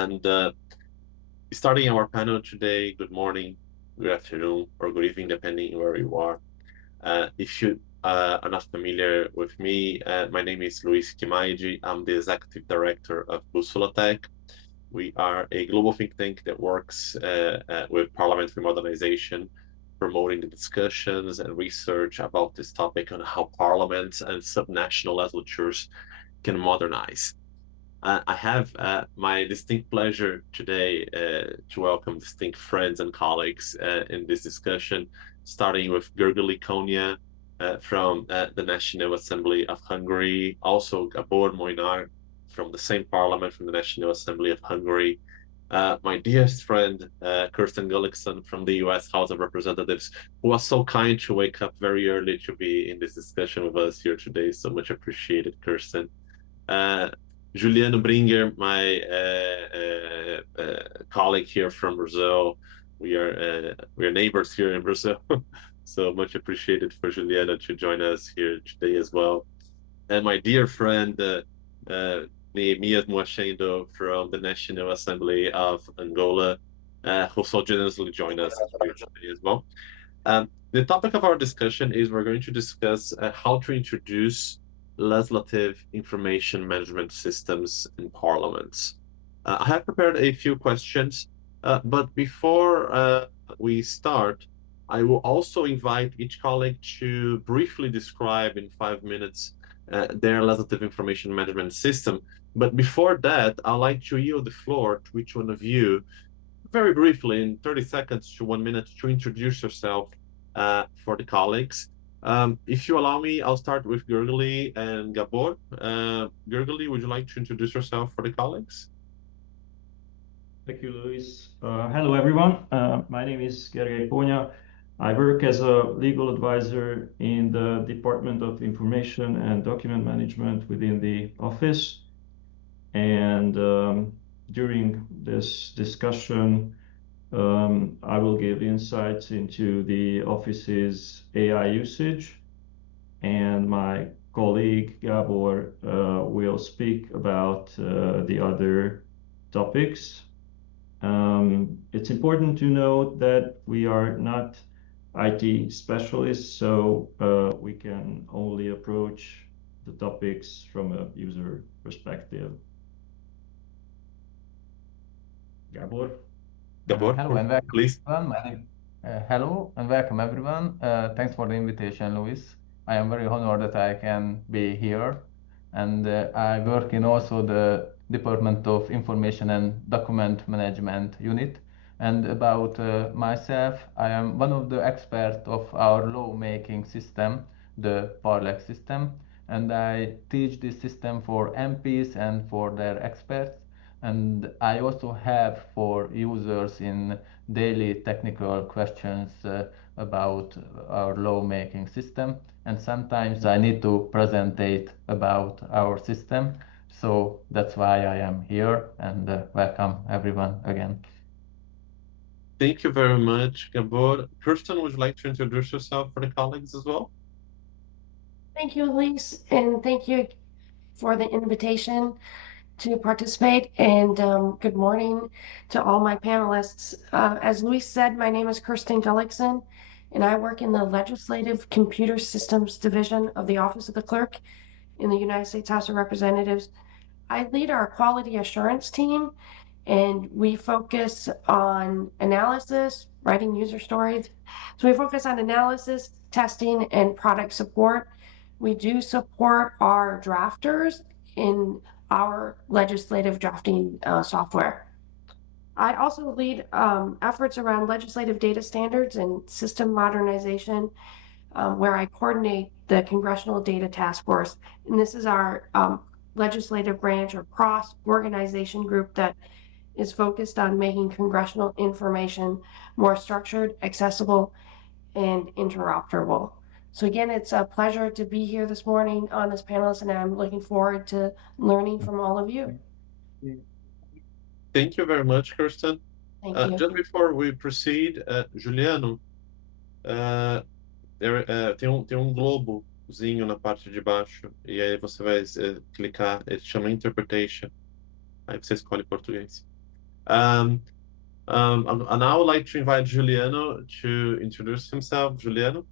And starting our panel today, good morning, good afternoon, or good evening, depending where you are. If you are not familiar with me, my name is Luís Kimaid. I'm the Executive Director of Bússola Tech. We are a global think tank that works with Parliamentary Modernization, promoting the discussions and research about this topic on how parliaments and subnational legislatures can modernize. I have my distinct pleasure today to welcome distinct friends and colleagues in this discussion, starting with Gergely Kónya from the National Assembly of Hungary, also Gábor Molnár from the same parliament from the National Assembly of Hungary, my dearest friend Kirsten Gullickson from the US House of Representatives, who was so kind to wake up very early to be in this discussion with us here today. So much appreciated, Kirsten. Juliano Bringer, my colleague here from Brazil. We are neighbors here in Brazil, so much appreciated for Juliano to join us here today as well. And my dear friend Neemias Muachendo from the National Assembly of Angola, who so generously joined us here today as well. The topic of our discussion is we're going to discuss how to introduce legislative information management systems in parliaments. I have prepared a few questions, but before we start, I will also invite each colleague to briefly describe in 5 minutes their legislative information management system. But before that, I'd like to yield the floor to each one of you, very briefly, in 30 seconds to 1 minute, to introduce yourself for the colleagues. If you allow me, I'll start with Gergely and Gábor. Gergely, would you like to introduce yourself for the colleagues? Thank you, Luís. Hello, everyone. My name is Gergely Kónya. I work as a legal advisor in the Department of Information and Document Management within the office. And during this discussion, I will give insights into the office's AI usage, and my colleague Gábor will speak about the other topics. It's important to note that we are not IT specialists, so we can only approach the topics from a user perspective. Gábor? Gábor, hello and welcome, please. everyone. Hello and welcome, everyone. Thanks for the invitation, Luís. I am very honored that I can be here, and I work in also the Department of Information and Document Management unit. And about myself, I am one of the experts of our law-making system, the Parlex system, and I teach this system for MPs and for their experts. And I also have for users in daily technical questions about our lawmaking system. And sometimes I need to presentate about our system. So that's why I am here, and welcome everyone again. Thank you very much, Gábor. Kirsten, would you like to introduce yourself for the colleagues as well? Thank you, Luís, and thank you for the invitation to participate, and good morning to all my panelists. As Luís said, my name is Kirsten Gullickson, and I work in the Legislative Computer Systems Division of the Office of the Clerk in the United States House of Representatives. I lead our quality assurance team, and we focus on analysis, writing user stories. So we focus on analysis, testing, and product support. We do support our drafters in our legislative drafting software. I also lead efforts around legislative data standards and system modernization, where I coordinate the Congressional Data Task Force. And this is our legislative branch or cross-organization group that is focused on making congressional information more structured, accessible, and interoperable. So again, it's a pleasure to be here this morning on this panel, and I'm looking forward to learning from all of you. Thank you very much, Kirsten. Thank you. Just before we proceed, Juliano, tem globozinho na parte de baixo, e aí você vai clicar, ele chama Interpretation. Aí você escolhe português. And now I would like to invite Juliano to introduce himself. Juliano?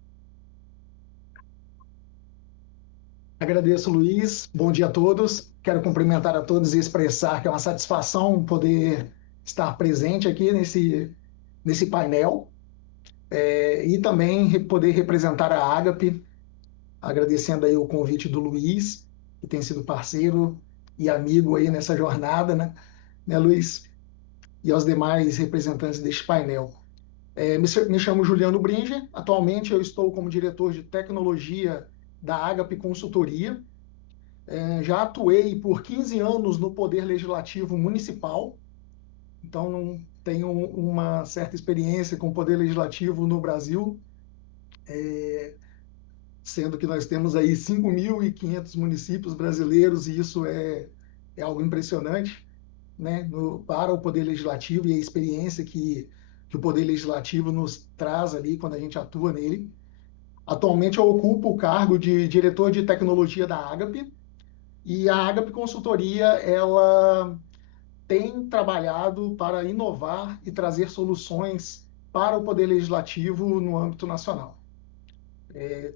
Agradeço, Luís. Bom dia a todos. Quero cumprimentar a todos e expressar que é uma satisfação poder estar presente aqui nesse painel e também poder representar a Ágape, agradecendo aí o convite do Luís, que tem sido parceiro e amigo aí nessa jornada, né, Luís? E aos demais representantes deste painel. Me chamo Juliano Bringer. Atualmente eu estou como diretor de tecnologia da Ágape Consultoria. Já atuei por 15 anos no Poder Legislativo Municipal, então tenho uma certa experiência com o Poder Legislativo no Brasil, sendo que nós temos aí 5.500 municípios brasileiros, e isso é algo impressionante, né, para o Poder Legislativo e a experiência que o Poder Legislativo nos traz ali quando a gente atua nele. Atualmente eu ocupo o cargo de diretor de tecnologia da Ágape, e a Ágape Consultoria, ela tem trabalhado para inovar e trazer soluções para o Poder Legislativo no âmbito nacional.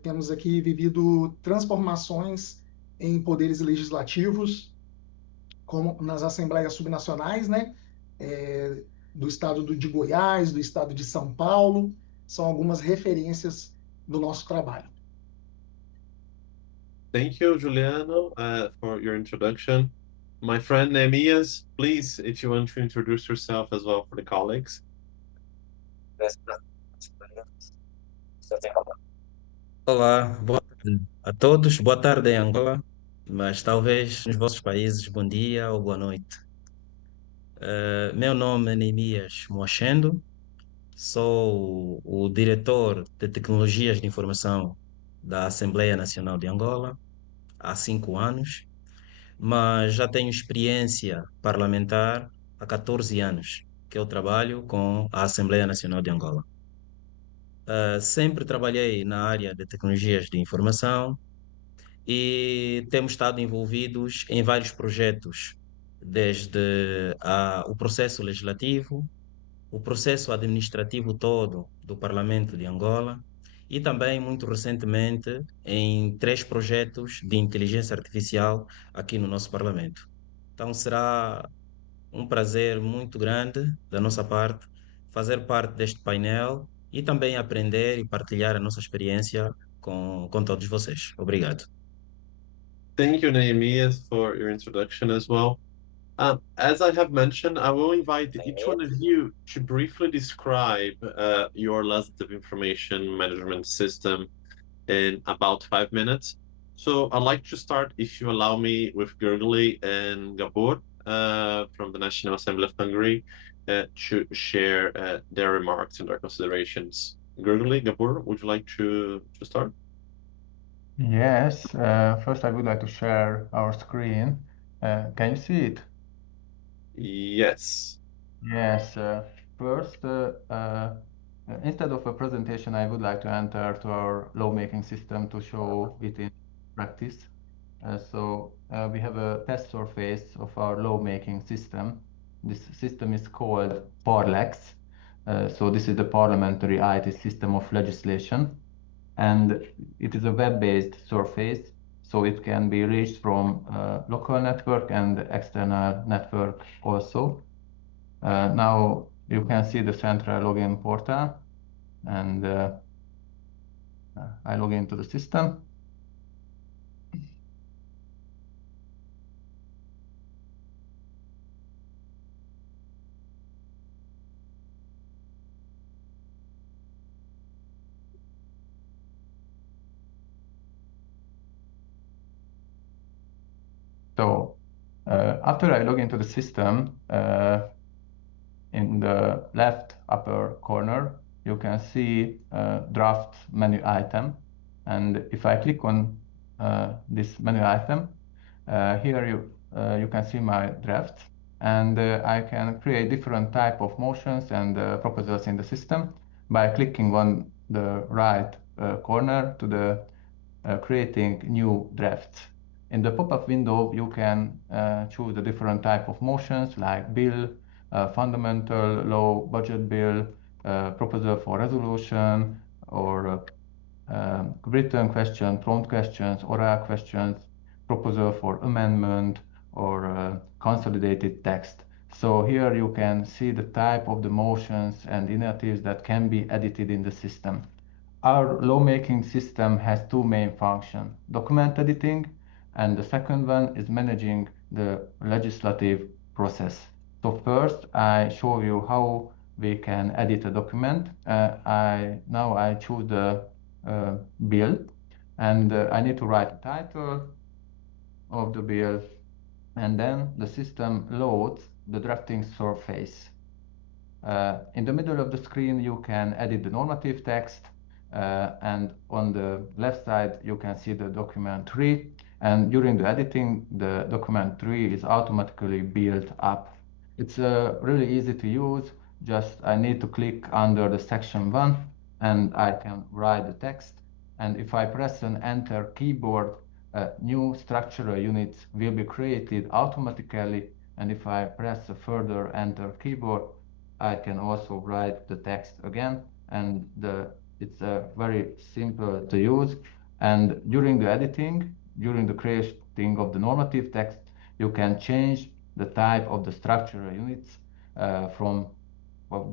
Temos aqui vivido transformações em poderes legislativos, como nas assembleias subnacionais, né? Do estado de Goiás, do estado de São Paulo, são algumas referências do nosso trabalho. Thank you, Juliano, for your introduction. My friend Neemias, please, if you want to introduce yourself as well for the colleagues. Olá, boa tarde a todos. Boa tarde em Angola, mas talvez nos vossos países, bom dia ou boa noite. Meu nome é Neemias Muachendo, sou o diretor de Tecnologias de Informação da Assembleia Nacional de Angola há 5 anos, mas já tenho experiência parlamentar há 14 anos que eu trabalho com a Assembleia Nacional de Angola. Sempre trabalhei na área de tecnologias de informação e temos estado envolvidos em vários projetos, desde o processo legislativo, o processo administrativo todo do Parlamento de Angola e também, muito recentemente, em 3 projetos de inteligência artificial aqui no nosso Parlamento. Então, será um prazer muito grande da nossa parte fazer parte deste painel e também aprender e partilhar a nossa experiência com todos vocês. Obrigado. Thank you, Neemias, for your introduction as well. As I have mentioned, I will invite each one of you to briefly describe your legislative information management system in about 5 minutes. So I'd like to start, if you allow me, with Gergely and Gábor from the National Assembly of Hungary to share their remarks and their considerations. Gergely, Gábor, would you like to start? Yes, first I would like to share our screen. Can you see it? Yes. Yes, first, instead of a presentation, I would like to enter to our lawmaking system to show it in practice. So we have a test surface of our lawmaking system. This system is called Parlex. So this is the Parliamentary IT system of legislation. And it is a web-based surface, so it can be reached from local network and external network also. Now you can see the central login portal, and I log into the system. So after I log into the system, in the left upper corner, you can see draft menu item. And if I click on this menu item, here you can see my draft. And I can create different type of motions and proposals in the system by clicking on the right corner to the creating new drafts. In the pop-up window, you can choose the different type of motions like bill, fundamental law, budget bill, proposal for resolution, or written question, prompt questions, oral questions, proposal for amendment, or consolidated text. So here you can see the type of the motions and initiatives that can be edited in the system. Our lawmaking system has two main functions, document editing, and the second one is managing the legislative process. So first, I show you how we can edit a document. Now I choose the bill, and I need to write the title of the bill, and then the system loads the drafting surface. In the middle of the screen, you can edit the normative text, and on the left side, you can see the document tree. And during the editing, the document tree is automatically built up. It's really easy to use. Just I need to click under the section 1, and I can write the text. And if I press an enter keyboard, new structural units will be created automatically. And if I press a further enter keyboard, I can also write the text again, and it's very simple to use. And during the editing, during the creating of the normative text, you can change the type of the structural units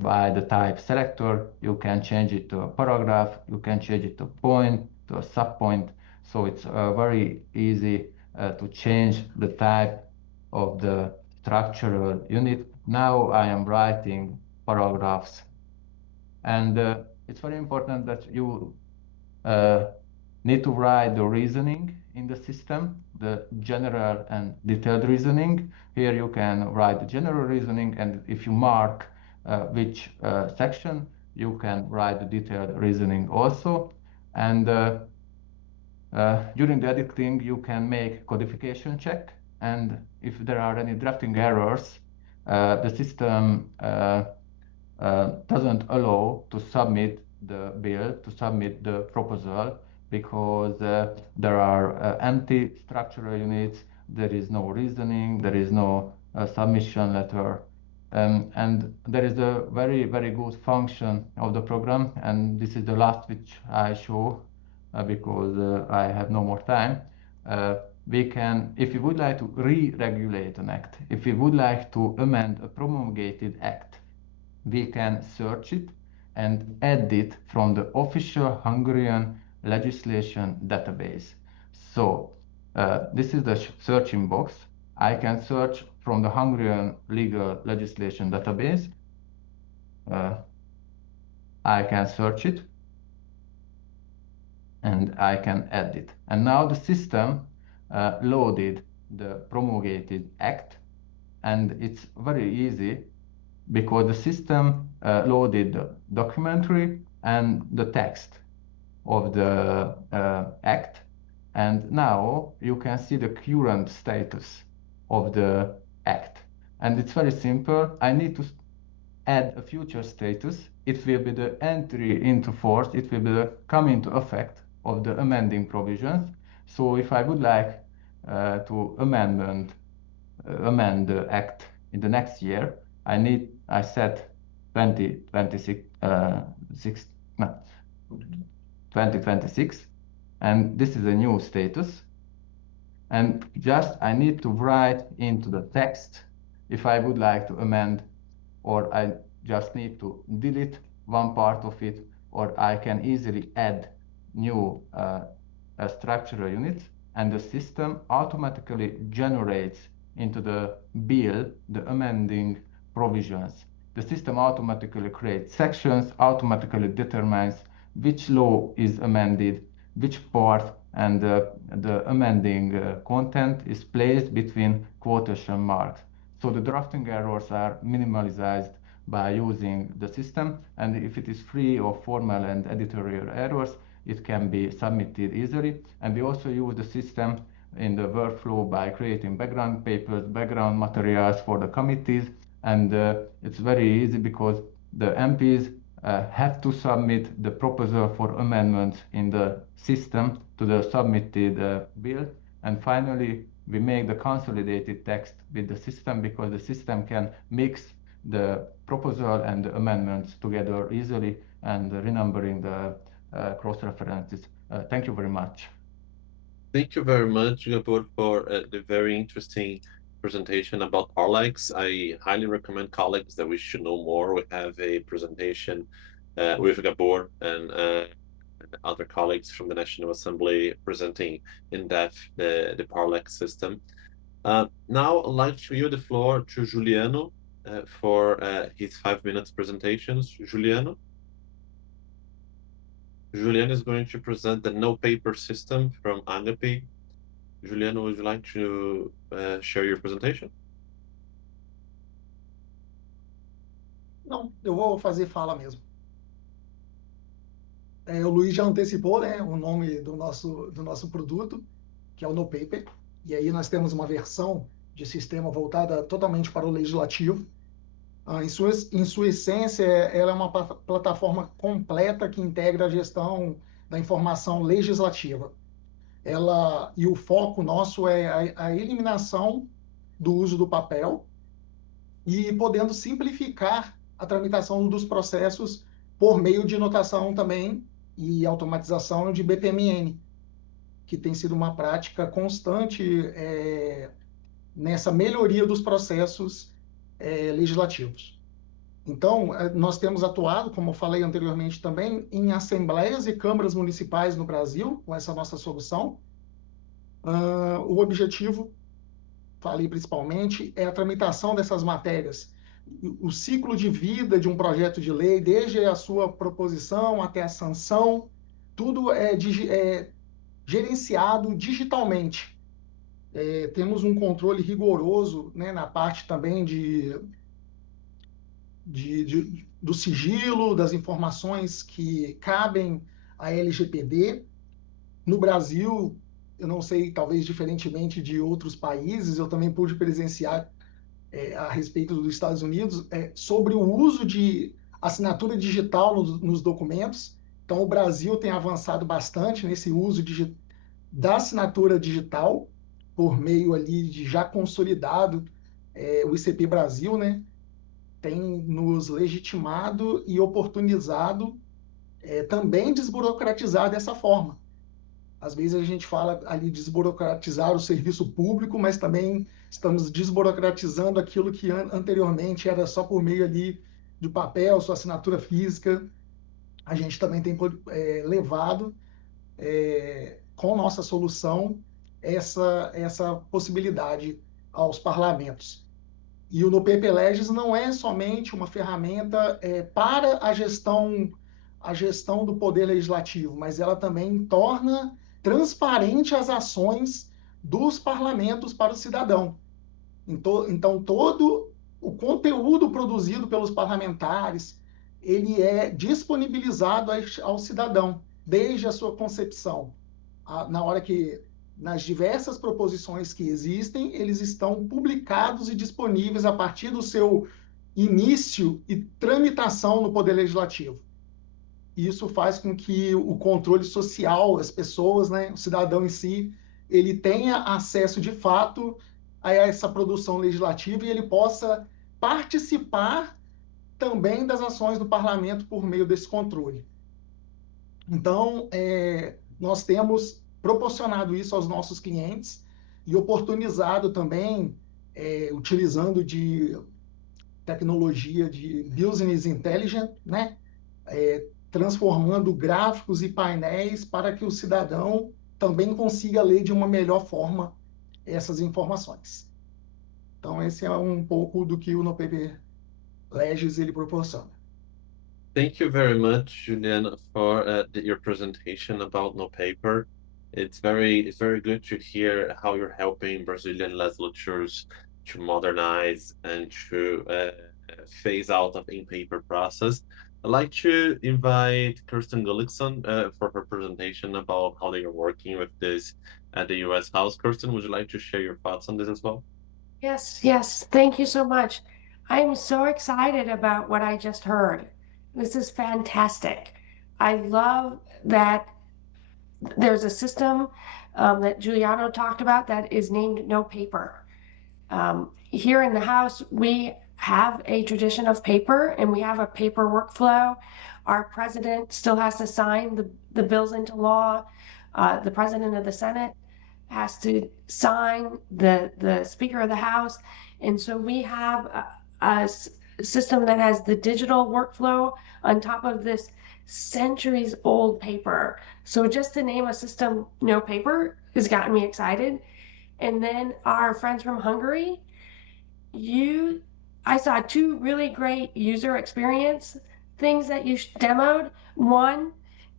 by the type selector. You can change it to a paragraph, you can change it to a point, to a subpoint. So it's very easy to change the type of the structural unit. Now I am writing paragraphs, and it's very important that you need to write the reasoning in the system, the general and detailed reasoning. Here you can write the general reasoning, and if you mark which section, you can write the detailed reasoning also. And during the editing, you can make codification check, and if there are any drafting errors, the system doesn't allow to submit the bill, to submit the proposal, because there are empty structural units, there is no reasoning, there is no submission letter. And there is a very, very good function of the program, and this is the last which I show because I have no more time. We can, if you would like to re-regulate an act, if you would like to amend a promulgated act, we can search it and add it from the official Hungarian legislation database. So this is the searching box. I can search from the Hungarian legal legislation database. I can search it and I can add it. And now the system loaded the promulgated act, and it's very easy because the system loaded the documentary and the text of the act. And now you can see the current status of the act. And it's very simple. I need to add a future status. It will be the entry into force. It will be the come into effect of the amending provisions. So if I would like to amend the act in the next year, I set 2026, and this is a new status. And just I need to write into the text if I would like to amend, or I just need to delete one part of it, or I can easily add new structural units, and the system automatically generates into the bill the amending provisions. The system automatically creates sections, automatically determines which law is amended, which part, and the amending content is placed between quotation marks. So the drafting errors are minimalized by using the system, and if it is free of formal and editorial errors, it can be submitted easily. And we also use the system in the workflow by creating background papers, background materials for the committees, and it's very easy because the MPs have to submit the proposal for amendments in the system to the submitted bill. And finally, we make the consolidated text with the system because the system can mix the proposal and the amendments together easily and remembering the cross-references. Thank you very much. Thank you very much, Gábor, for the very interesting presentation about Parlex. I highly recommend colleagues that we should know more. We have a presentation with Gábor and other colleagues from the National Assembly presenting in depth the Parlex system. Now I'd like to yield the floor to Juliano for his 5 minutes presentations. Juliano is going to present the no paper system from Ágape. Juliano, would you like to share your presentation? Não, eu vou fazer fala mesmo. O Luís já antecipou, né, o nome do nosso produto, que é o No Paper, e aí nós temos uma versão de sistema voltada totalmente para o legislativo. Em sua essência, ela é uma plataforma completa que integra a gestão da informação legislativa. E o foco nosso é a eliminação do uso do papel e podendo simplificar a tramitação dos processos por meio de notação também e automatização de BTM0000731, que tem sido uma prática constante nessa melhoria dos processos legislativos. Então, nós temos atuado, como eu falei anteriormente também, em assembleias e câmaras municipais no Brasil, com essa nossa solução. O objetivo, falei principalmente, é a tramitação dessas matérias. O ciclo de vida de um projeto de lei, desde a sua proposição até a sanção, tudo é gerenciado digitalmente. Temos um controle rigoroso, né, na parte também do sigilo, das informações que cabem à LGPD. No Brasil, eu não sei, talvez diferentemente de outros países, eu também pude presenciar a respeito dos Estados Unidos, sobre o uso de assinatura digital nos documentos. Então, o Brasil tem avançado bastante nesse uso da assinatura digital, por meio ali de já consolidado o ICP Brasil, né? Tem nos legitimado e oportunizado também desburocratizar dessa forma. Às vezes a gente fala ali desburocratizar o serviço público, mas também estamos desburocratizando aquilo que anteriormente era só por meio ali de papel, sua assinatura física. A gente também tem levado com nossa solução essa possibilidade aos parlamentos. E o No Paper Legis não é somente uma ferramenta para a gestão do poder legislativo, mas ela também torna transparente as ações dos parlamentos para o cidadão. Então, todo o conteúdo produzido pelos parlamentares, ele é disponibilizado ao cidadão, desde a sua concepção. Na hora que, nas diversas proposições que existem, eles estão publicados e disponíveis a partir do seu início e tramitação no Poder Legislativo. Isso faz com que o controle social, as pessoas, né, o cidadão em si, ele tenha acesso de fato a essa produção legislativa e ele possa participar também das ações do parlamento por meio desse controle. Então, nós temos proporcionado isso aos nossos clientes e oportunizado também, utilizando de tecnologia de Business Intelligence, né? Transformando gráficos e painéis para que o cidadão também consiga ler de uma melhor forma essas informações. Então, esse é um pouco do que o No Paper Legis ele proporciona. Thank you very much, Juliano, for your presentation about No Paper. It's very good to hear how you're helping Brazilian legislatures to modernize and to phase out of in-paper process. I'd like to invite Kirsten Gullickson for her presentation about how they are working with this at the U.S. House. Kirsten, would you like to share your thoughts on this as well? Yes, thank you so much. I'm so excited about what I just heard. This is fantastic. I love that there's a system that Juliano talked about that is named No Paper. Here in the House, we have a tradition of paper, and we have a paper workflow. Our president still has to sign the bills into law. The president of the Senate has to sign, the Speaker of the House. And so we have a system that has the digital workflow on top of this centuries old paper. So just to name a system, no paper, has gotten me excited. And then our friends from Hungary, I saw two really great user experience things that you demoed. One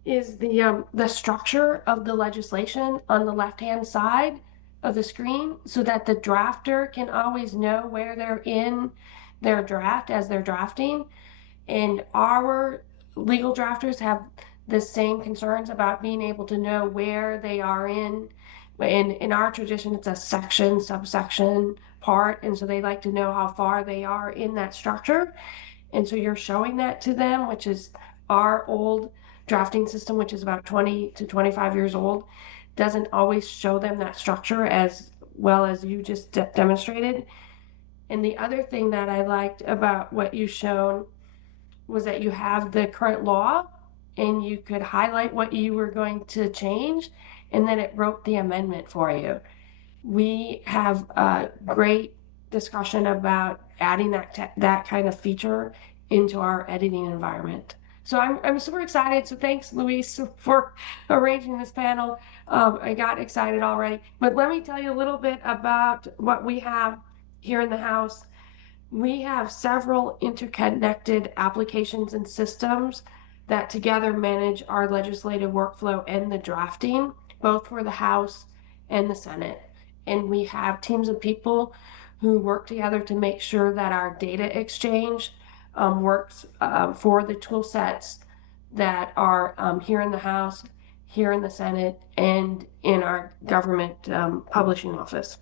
is the structure of the legislation on the left-hand side of the screen, so that the drafter can always know where they're in their draft as they're drafting. And our legal drafters have the same concerns about being able to know where they are in our tradition, it's a section, subsection part, and so they like to know how far they are in that structure. And so you're showing that to them, which is our old drafting system, which is about 20 to 25 years old, doesn't always show them that structure as well as you just demonstrated. And the other thing that I liked about what you shown was that you have the current law and you could highlight what you were going to change, and then it wrote the amendment for you. We have a great discussion about adding that kind of feature into our editing environment. So I'm super excited. So thanks, Luís, for arranging this panel. I got excited already. But let me tell you a little bit about what we have here in the House. We have several interconnected applications and systems that together manage our legislative workflow and the drafting, both for the House and the Senate. And we have teams of people who work together to make sure that our data exchange works for the tool sets that are here in the House, here in the Senate, and in our government publishing office.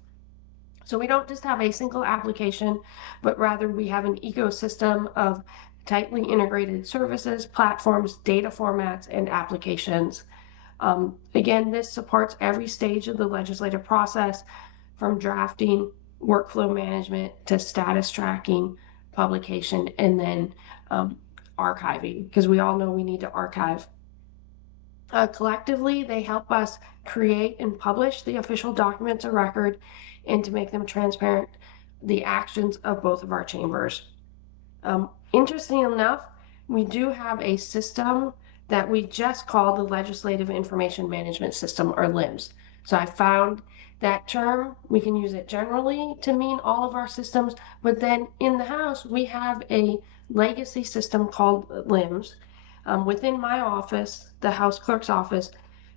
So we don't just have a single application, but rather we have an ecosystem of tightly integrated services, platforms, data formats, and applications. Again, this supports every stage of the legislative process, from drafting, workflow management, to status tracking, publication, and then archiving, because we all know we need to archive. Collectively, they help us create and publish the official documents of record and to make them transparent, the actions of both of our chambers. Interesting enough, we do have a system that we just call the Legislative Information Management System, or LIMS. So I found that term, we can use it generally to mean all of our systems, but then in the House, we have a legacy system called LIMS. Within my office, the House Clerk's office,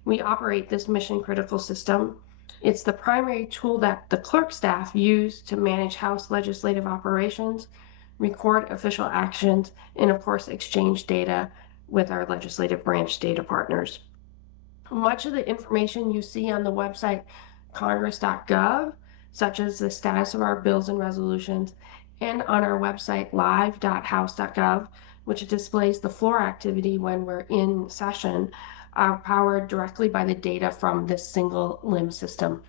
we operate this mission critical system. It's the primary tool that the clerk staff use to manage House legislative operations, record official actions, and of course exchange data with our legislative branch data partners. Much of the information you see on the website congress.gov, such as the status of our bills and resolutions, and on our website live.house.gov, which displays the floor activity when we're in session, are powered directly by the data from this single LIMS system.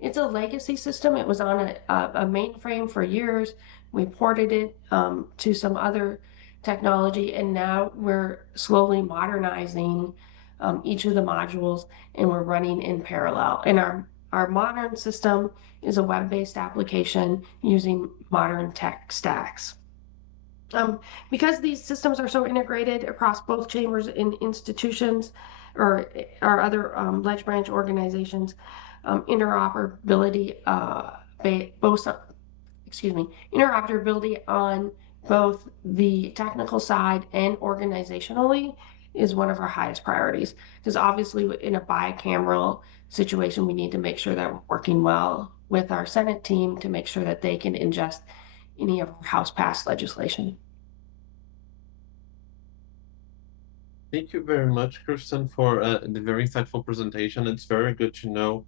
It's a legacy system. It was on a mainframe for years. We ported it to some other technology, and now we're slowly modernizing each of the modules, and we're running in parallel. And our modern system is a web-based application using modern tech stacks. Because these systems are so integrated across both chambers and institutions or other ledge branch organizations, interoperability interoperability on both the technical side and organizationally is one of our highest priorities, because obviously in a bicameral situation, we need to make sure that we're working well with our Senate team to make sure that they can ingest any of our House passed legislation. Thank you very much, Kirsten, for the very insightful presentation. It's very good to know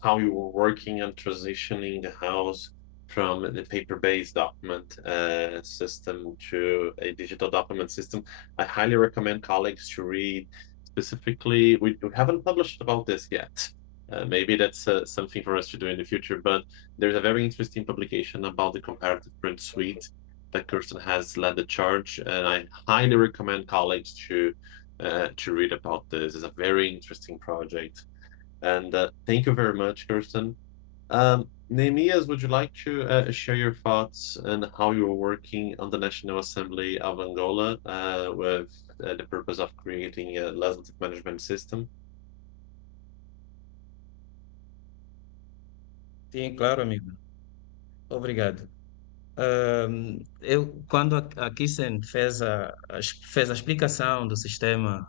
how you were working on transitioning the House from the paper-based document system to a digital document system. I highly recommend colleagues to read. Specifically, we haven't published about this yet. Maybe that's something for us to do in the future, but there's a very interesting publication about the comparative print suite that Kirsten has led the charge, and I highly recommend colleagues to read about this. It's a very interesting project. And thank you very much, Kirsten. Neemias, would you like to share your thoughts on how you are working on the National Assembly of Angola with the purpose of creating a legislative management system? Sim, claro, amigo. Obrigado. Quando a Kirsten fez a explicação do sistema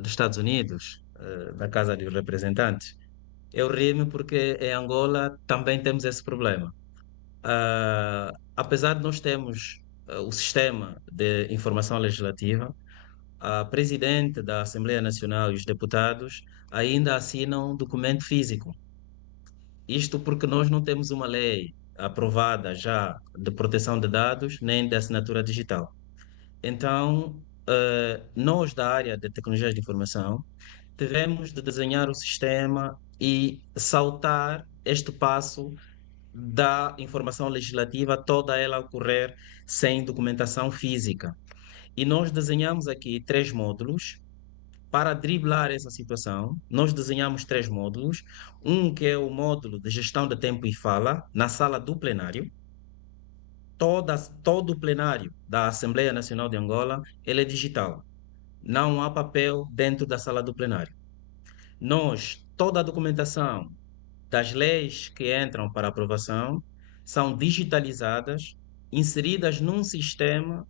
dos Estados Unidos, da Casa dos Representantes, eu ri-me porque em Angola também temos esse problema. Apesar de nós termos o sistema de informação legislativa, a presidente da Assembleia Nacional e os deputados ainda assinam documento físico. Isto porque nós não temos uma lei aprovada já de proteção de dados nem de assinatura digital. Então, nós da área de tecnologias de informação tivemos de desenhar o sistema e saltar este passo da informação legislativa, toda ela ocorrer sem documentação física. E nós desenhamos aqui 3 módulos. Para driblar essa situação, nós desenhamos 3 módulos. Um que é o módulo de gestão de tempo e fala, na sala do plenário. Todo o plenário da Assembleia Nacional de Angola, ele é digital. Não há papel dentro da sala do plenário. Toda a documentação das leis que entram para aprovação são digitalizadas, inseridas num sistema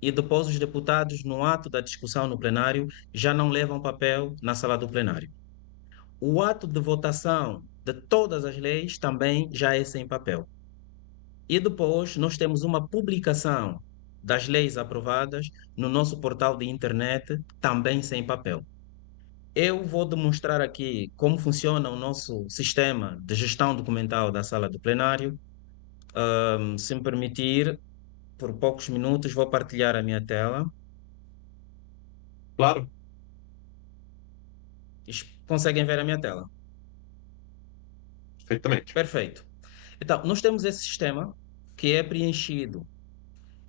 e depois os deputados, no ato da discussão no plenário, já não levam papel na sala do plenário. O ato de votação de todas as leis também já é sem papel. E depois nós temos uma publicação das leis aprovadas no nosso portal de internet, também sem papel. Eu vou demonstrar aqui como funciona o nosso sistema de gestão documental da sala do plenário. Se me permitir, por poucos minutos, vou partilhar a minha tela. Claro. Conseguem ver a minha tela? Perfeitamente. Perfeito. Então, nós temos esse sistema que é preenchido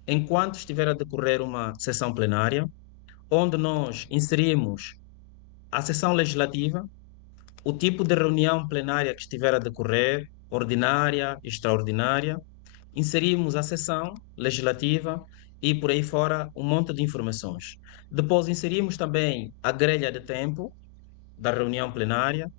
enquanto estiver a decorrer uma sessão plenária, onde nós inserimos a sessão legislativa, o tipo de reunião plenária que estiver a decorrer, ordinária, extraordinária, inserimos a sessão legislativa e por aí fora um monte de informações. Depois inserimos também a grelha de tempo da reunião plenária,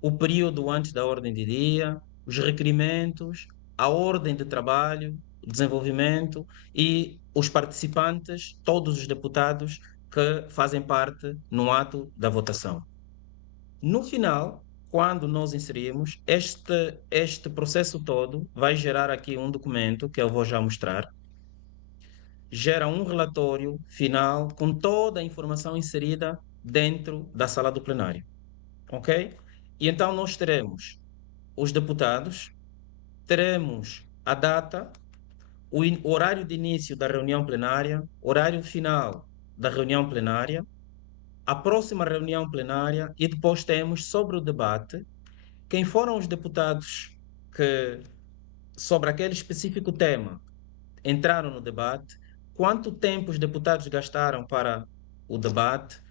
o período antes da ordem de dia, os requerimentos, a ordem de trabalho, o desenvolvimento e os participantes, todos os deputados que fazem parte no ato da votação. No final, quando nós inserimos, este processo todo vai gerar aqui um documento que eu vou já mostrar. Gera um relatório final com toda a informação inserida dentro da sala do plenário. Ok? E então nós teremos os deputados, teremos a data, o horário de início da reunião plenária, horário final da reunião plenária, a próxima reunião plenária e depois temos sobre o debate quem foram os deputados que, sobre aquele específico tema, entraram no debate, quanto tempo os deputados gastaram para o debate,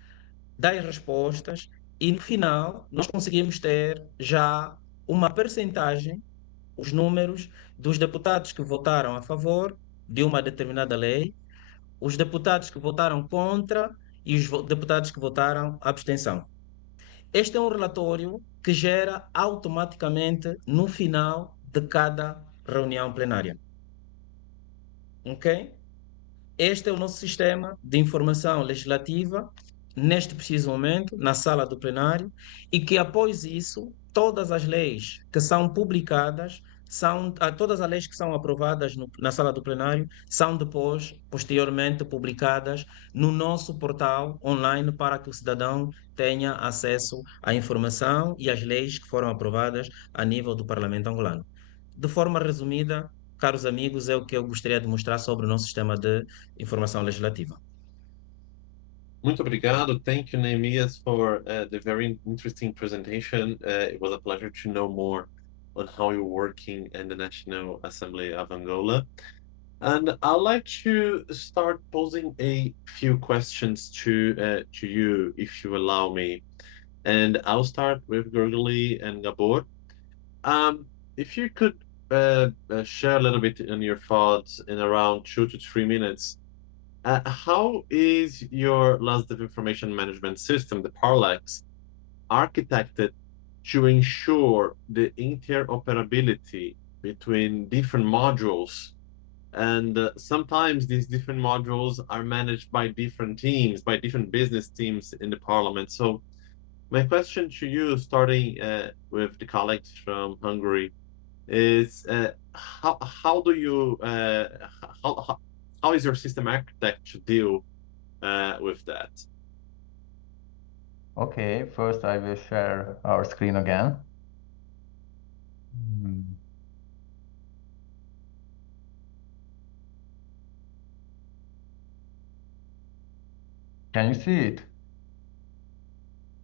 das respostas e no final nós conseguimos ter já uma percentagem, os números dos deputados que votaram a favor de uma determinada lei, os deputados que votaram contra e os deputados que votaram abstenção. Este é um relatório que gera automaticamente no final de cada reunião plenária. Ok? Este é o nosso sistema de informação legislativa neste preciso momento, na sala do plenário, e que após isso, todas as leis que são publicadas, todas as leis que são aprovadas na sala do plenário, são depois, posteriormente, publicadas no nosso portal online para que o cidadão tenha acesso à informação e às leis que foram aprovadas a nível do Parlamento angolano. De forma resumida, caros amigos, é o que eu gostaria de mostrar sobre o nosso sistema de informação legislativa. Muito obrigado. Thank you, Neemias, for the very interesting presentation. It was a pleasure to know more on how you're working in the National Assembly of Angola. And I'd like to start posing a few questions to you, if you allow me. And I'll start with Gergely and Gábor. If you could share a little bit on your thoughts in around 2 to 3 minutes, how is your loss of information management system, the Parlex, architected to ensure the interoperability between different modules? And sometimes these different modules are managed by different teams, by different business teams in the Parliament. So my question to you, starting with the colleagues from Hungary, is how do you how is your system architect to deal with that? Okay, first I will share our screen again. Can you see it?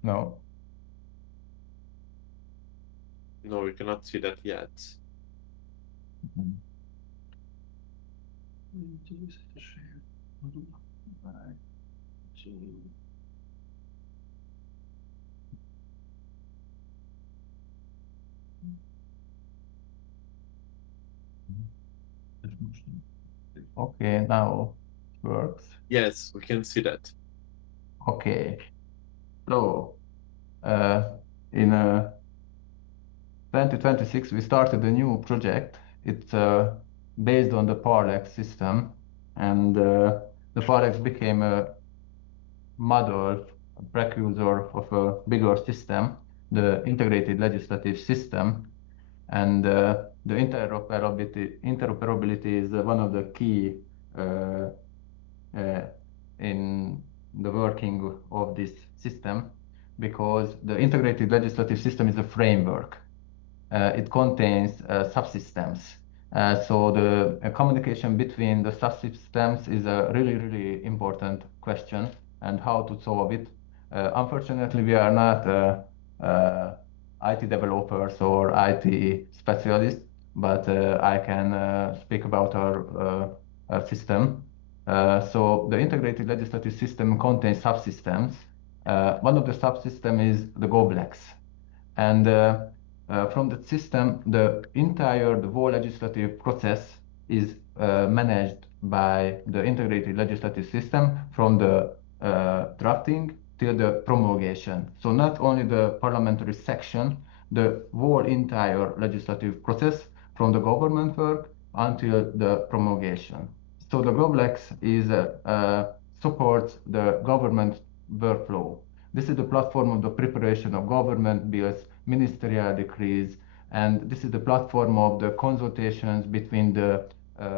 No. No, we cannot see that yet. Okay, now it works. Yes, we can see that. Okay, so in 2026 we started a new project. It's based on the Parlex system, and the Parlex became a model, a precursor of a bigger system, the integrated legislative system. And the interoperability is one of the key in the working of this system, because the integrated legislative system is a framework. It contains subsystems. So the communication between the subsystems is a really, really important question, and how to solve it. Unfortunately, we are not IT developers or IT specialists, but I can speak about our system. So the integrated legislative system contains subsystems. One of the subsystems is the GovLex. And from that system, the whole legislative process is managed by the integrated legislative system, from the drafting till the promulgation. So not only the parliamentary section, the whole entire legislative process, from the government work until the promulgation. So the GovLex is supports the government workflow. This is the platform of the preparation of government bills, ministerial decrees, and this is the platform of the consultations between the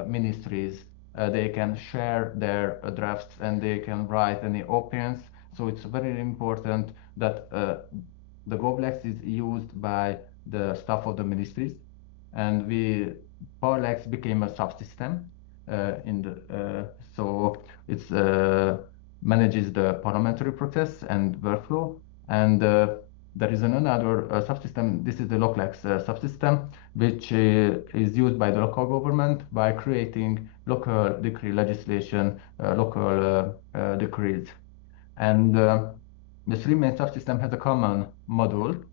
ministries. They can share their drafts and they can write any opinions. So it's very important that the GovLex is used by the staff of the ministries, and Parlex became a subsystem so it's manages the parliamentary process and workflow. And there is another subsystem. This is the LocLex subsystem, which is used by the local government by creating local decree legislation, local decrees. And the three main subsystem has a common module.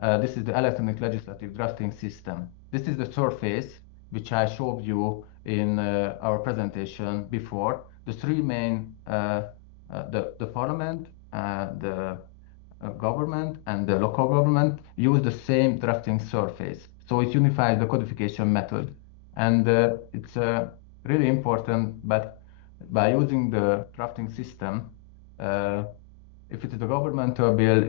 This is the electronic legislative drafting system. This is the surface which I showed you in our presentation before. The three main, the parliament, the government, and the local government use the same drafting surface. So it unifies the codification method. And it's really important, but by using the drafting system, if it is a governmental bill,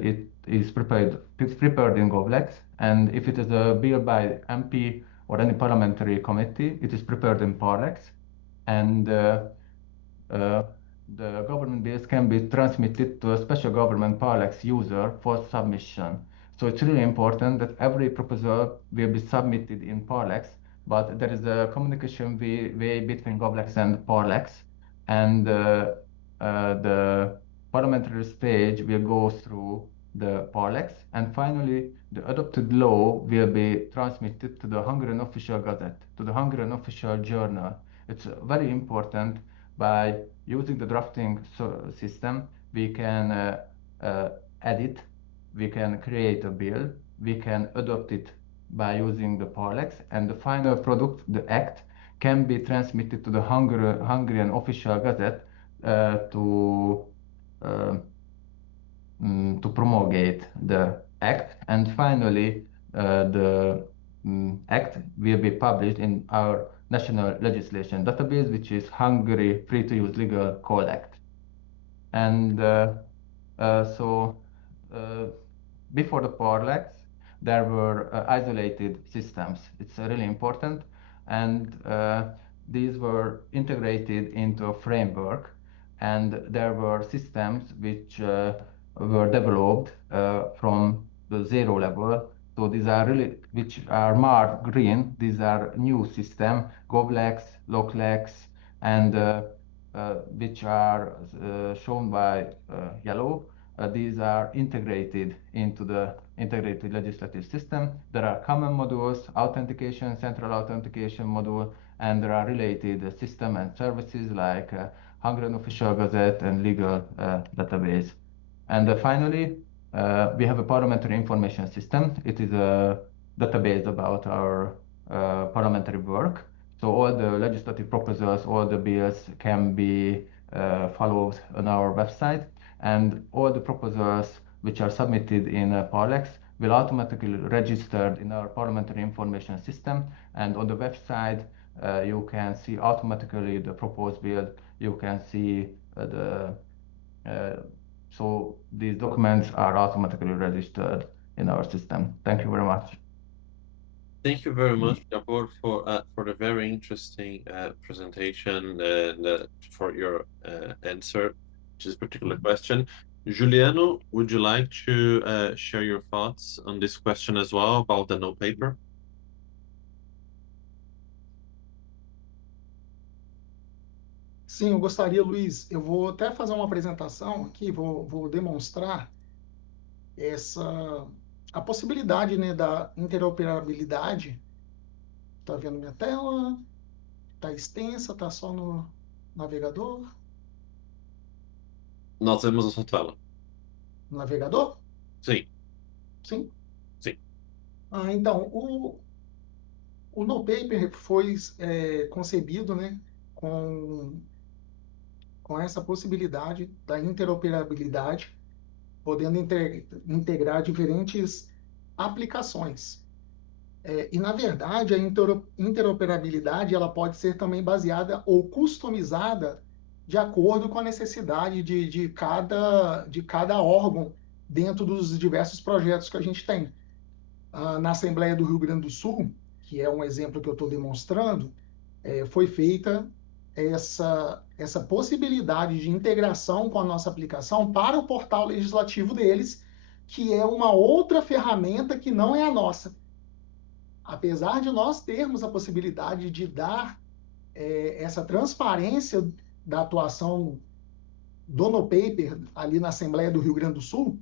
it's prepared in GovLex, and if it is a bill by MP or any parliamentary committee, it is prepared in Parlex, and the government bills can be transmitted to a special government Parlex user for submission. So it's really important that every proposal will be submitted in Parlex, but there is a communication way between GovLex and Parlex, and the parliamentary stage will go through the Parlex, and finally the adopted law will be transmitted to the Hungarian official gazette, to the Hungarian official journal. It's very important. By using the drafting system, we can edit, we can create a bill, we can adopt it by using the Parlex, and the final product, the act, can be transmitted to the Hungarian official gazette to promulgate the act, and finally the act will be published in our national legislation database, which is Hungary Free to Use Legal Code Act. And so before the Parlex, there were isolated systems. It's really important, and these were integrated into a framework, and there were systems which were developed from the zero level. So these are really, which are marked green, these are new system, GovLex, LocLex, and which are shown by yellow. These are integrated into the integrated legislative system. There are common modules, authentication, central authentication module, and there are related system and services like Hungarian Official Gazette and legal database. And finally, we have a parliamentary information system. It is a database about our parliamentary work. So all the legislative proposals, all the bills can be followed on our website, and all the proposals which are submitted in Parlex will automatically register in our parliamentary information system, and on the website you can see automatically the proposed bill. You can see so these documents are automatically registered in our system. Thank you very much. Thank you very much, Gábor, for the very interesting presentation and for your answer to this particular question. Juliano, would you like to share your thoughts on this question as well about the no paper? Sim, eu gostaria, Luís. Eu vou até fazer uma apresentação aqui, vou demonstrar a possibilidade, né, da interoperabilidade. Tá vendo minha tela? Tá extensa, tá só no navegador? Nós vemos a sua tela. No navegador? Sim. Sim? Sim. Então, o No Paper foi concebido, né, com essa possibilidade da interoperabilidade, podendo integrar diferentes aplicações. E, na verdade, a interoperabilidade ela pode ser também baseada ou customizada de acordo com a necessidade de cada órgão dentro dos diversos projetos que a gente tem. Na Assembleia do Rio Grande do Sul, que é um exemplo que eu estou demonstrando, foi feita essa possibilidade de integração com a nossa aplicação para o portal legislativo deles, que é uma outra ferramenta que não é a nossa. Apesar de nós termos a possibilidade de dar essa transparência da atuação do No Paper ali na Assembleia do Rio Grande do Sul,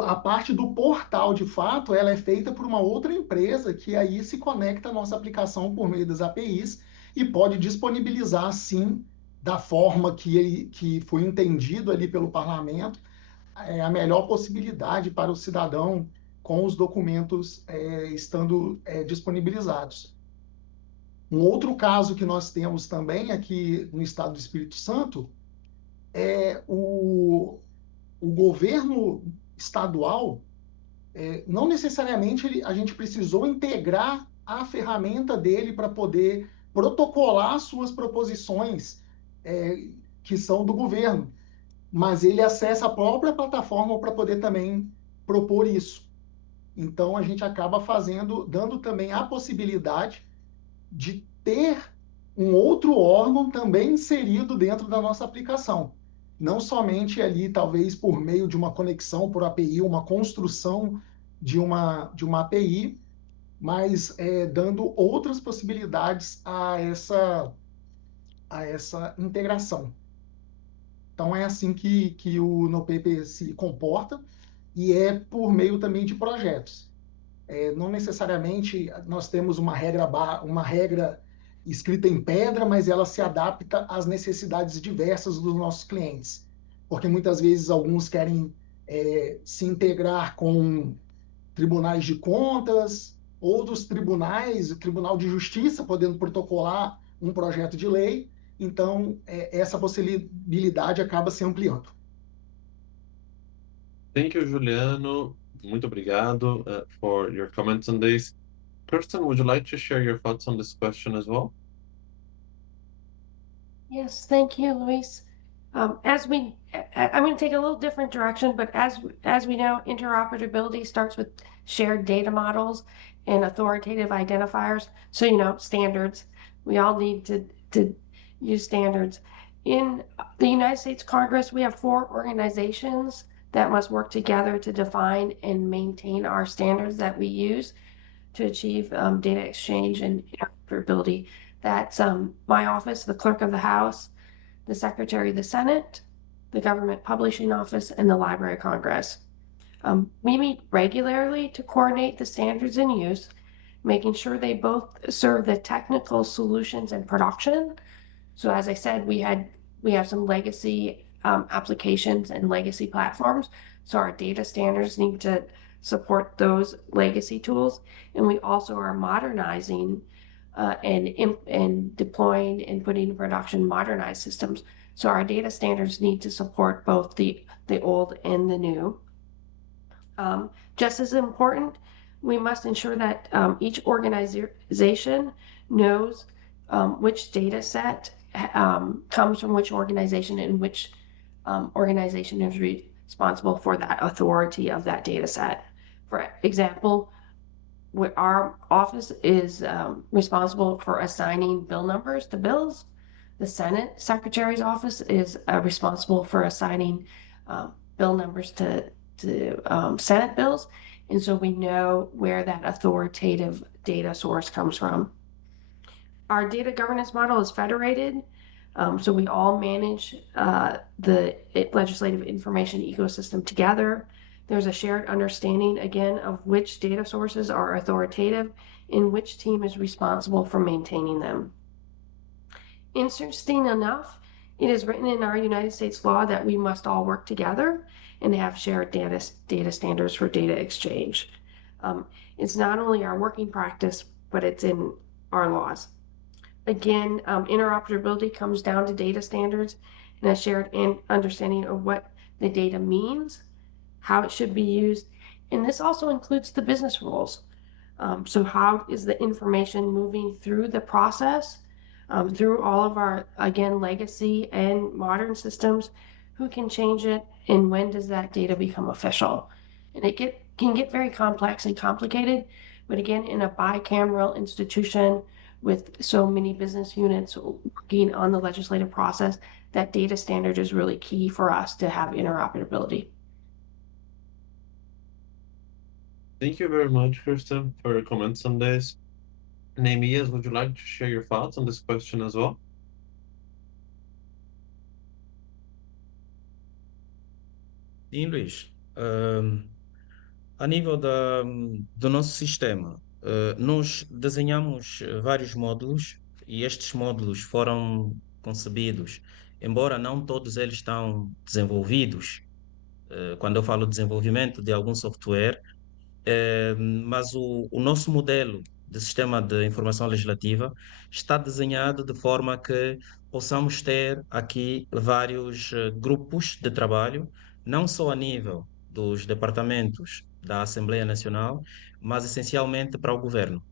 a parte do portal, de fato, ela é feita por uma outra empresa que aí se conecta à nossa aplicação por meio das APIs e pode disponibilizar, sim, da forma que foi entendido ali pelo parlamento, a melhor possibilidade para o cidadão com os documentos estando disponibilizados. Um outro caso que nós temos também aqui no estado do Espírito Santo é o governo estadual. Não necessariamente a gente precisou integrar a ferramenta dele para poder protocolar suas proposições que são do governo, mas ele acessa a própria plataforma para poder também propor isso. Então, a gente acaba dando também a possibilidade de ter um outro órgão também inserido dentro da nossa aplicação. Não somente ali, talvez, por meio de uma conexão por API, uma construção de uma API, mas dando outras possibilidades a essa integração. Então, é assim que o No Paper se comporta, e é por meio também de projetos. Não necessariamente nós temos uma regra escrita em pedra, mas ela se adapta às necessidades diversas dos nossos clientes. Porque muitas vezes alguns querem se integrar com tribunais de contas, outros tribunais, o Tribunal de Justiça, podendo protocolar um projeto de lei. Então, essa possibilidade acaba se ampliando. Thank you, Juliano. Muito obrigado for your comments on this. Kirsten, would you like to share your thoughts on this question as well? Yes, thank you, Luis. I'm going to take a little different direction, but as we know, interoperability starts with shared data models and authoritative identifiers. So, standards. We all need to use standards. In the United States Congress, we have 4 organizations that must work together to define and maintain our standards that we use to achieve data exchange and interoperability. That's my office, the Clerk of the House, the Secretary of the Senate, the Government Publishing Office, and the Library of Congress. We meet regularly to coordinate the standards in use, making sure they both serve the technical solutions and production. So as I said, we have some legacy applications and legacy platforms. So our data standards need to support those legacy tools. And we also are modernizing and deploying and putting in production modernized systems. So our data standards need to support both the old and the new. Just as important, we must ensure that each organization knows which data set comes from which organization and which organization is responsible for that authority of that data set. For example, our office is responsible for assigning bill numbers to bills. The Senate Secretary's office is responsible for assigning bill numbers to Senate bills. And so we know where that authoritative data source comes from. Our data governance model is federated. So we all manage the legislative information ecosystem together. There's a shared understanding, again, of which data sources are authoritative and which team is responsible for maintaining them. Interesting enough, it is written in our United States law that we must all work together and have shared data standards for data exchange. It's not only our working practice, but it's in our laws. Again, interoperability comes down to data standards and a shared understanding of what the data means, how it should be used, and this also includes the business rules. So how is the information moving through the process, through all of our, again, legacy and modern systems? Who can change it, and when does that data become official? And it can get very complex and complicated, but again, in a bicameral institution with so many business units working on the legislative process, that data standard is really key for us to have interoperability. Thank you very much, Kirsten, for your comments on this. Neemias, would you like to share your thoughts on this question as well? Sim, Luís. A nível do nosso sistema, nós desenhamos vários módulos e estes módulos foram concebidos, embora não todos eles estão desenvolvidos. Quando eu falo desenvolvimento de algum software, mas o nosso modelo de sistema de informação legislativa está desenhado de forma que possamos ter aqui vários grupos de trabalho, não só a nível dos departamentos da Assembleia Nacional, mas essencialmente para o governo.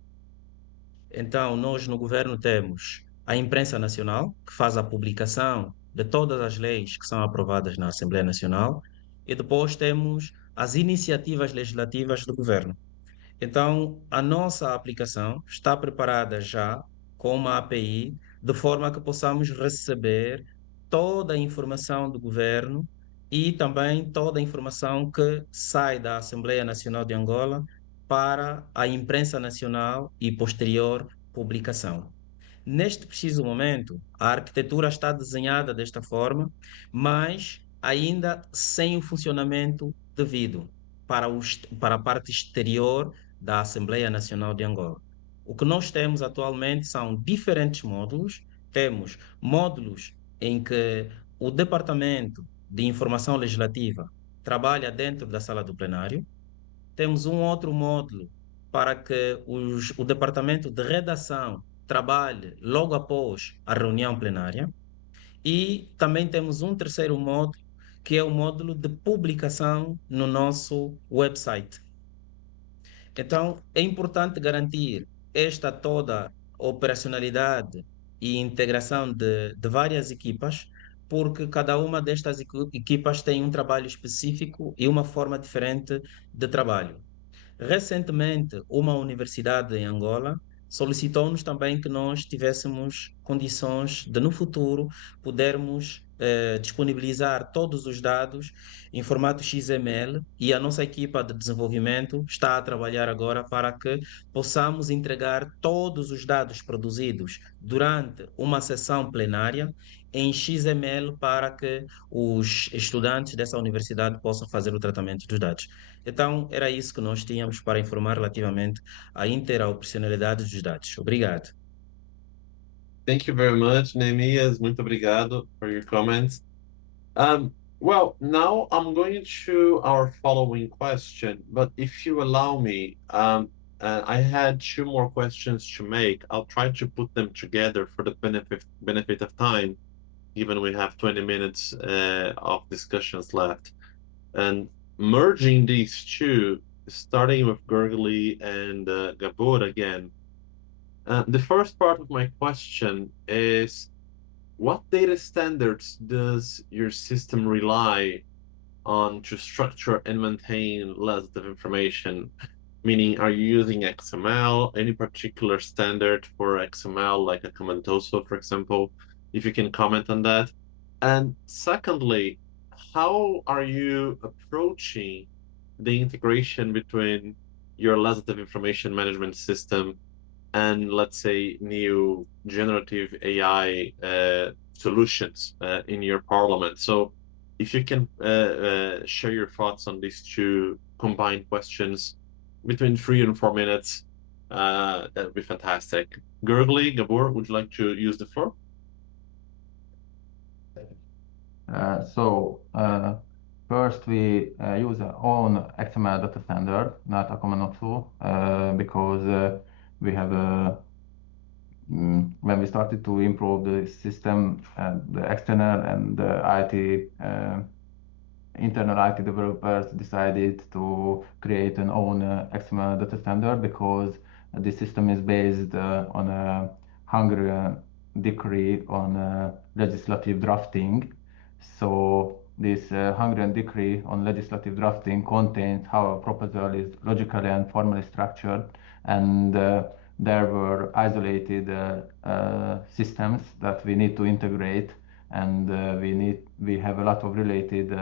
Então, nós no governo temos a imprensa nacional, que faz a publicação de todas as leis que são aprovadas na Assembleia Nacional, e depois temos as iniciativas legislativas do governo. Então, a nossa aplicação está preparada já com uma API, de forma que possamos receber toda a informação do governo e também toda a informação que sai da Assembleia Nacional de Angola para a imprensa nacional e posterior publicação. Neste preciso momento, a arquitetura está desenhada desta forma, mas ainda sem o funcionamento devido para a parte exterior da Assembleia Nacional de Angola. O que nós temos atualmente são diferentes módulos. Temos módulos em que o Departamento de Informação Legislativa trabalha dentro da sala do plenário. Temos um outro módulo para que o Departamento de Redação trabalhe logo após a reunião plenária. E também temos um terceiro módulo, que é o módulo de publicação no nosso website. Então, é importante garantir esta toda operacionalidade e integração de várias equipas, porque cada uma destas equipas tem um trabalho específico e uma forma diferente de trabalho. Recentemente, uma universidade em Angola solicitou-nos também que nós tivéssemos condições de, no futuro, podermos disponibilizar todos os dados em formato XML, e a nossa equipa de desenvolvimento está a trabalhar agora para que possamos entregar todos os dados produzidos durante uma sessão plenária em XML para que os estudantes dessa universidade possam fazer o tratamento dos dados. Então, era isso que nós tínhamos para informar relativamente à interoperacionalidade dos dados. Obrigado. Thank you very much, Neemias. Muito obrigado for your comments. Well, now I'm going to our following question, but if you allow me, I had two more questions to make. I'll try to put them together for the benefit of time, given we have 20 minutes of discussions left. And merging these two, starting with Gergely and Gábor again, the first part of my question is, what data standards does your system rely on to structure and maintain legislative information? Meaning, are you using XML? Any particular standard for XML, like a Commentoso, for example? If you can comment on that. And secondly, how are you approaching the integration between your legislative information management system and, let's say, new generative AI solutions in your parliament? So if you can share your thoughts on these two combined questions between 3 and 4 minutes, that would be fantastic. Gergely, Gábor, would you like to use the floor? First, we use our own XML data standard, not a Commentoso, because we have when we started to improve the system, the external and the internal IT developers decided to create an own XML data standard, because the system is based on a Hungarian decree on legislative drafting. So this Hungarian decree on legislative drafting contains how a proposal is logically and formally structured, and there were isolated systems that we need to integrate, and we have a lot of related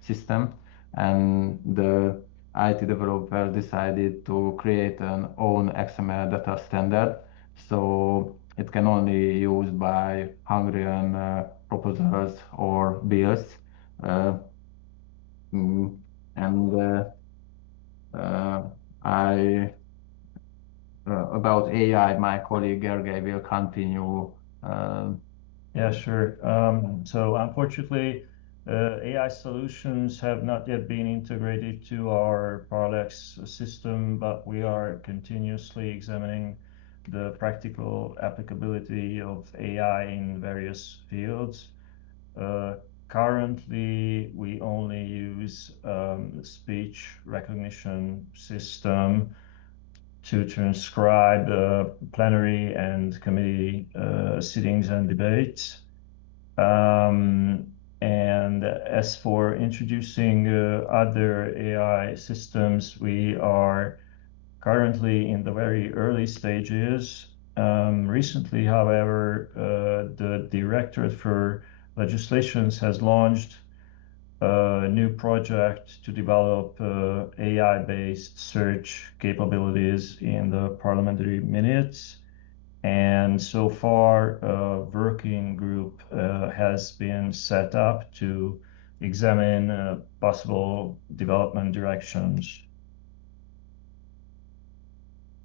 system, and the IT developer decided to create an own XML data standard, so it can only be used by Hungarian proposals or bills. About AI, my colleague Gergely will continue. Yeah, sure. So unfortunately, AI solutions have not yet been integrated to our Parlex system, but we are continuously examining the practical applicability of AI in various fields. Currently, we only use speech recognition system to transcribe plenary and committee sittings and debates. And as for introducing other AI systems, we are currently in the very early stages. Recently, however, the Directorate for Legislations has launched a new project to develop AI-based search capabilities in the parliamentary minutes. And so far, a working group has been set up to examine possible development directions.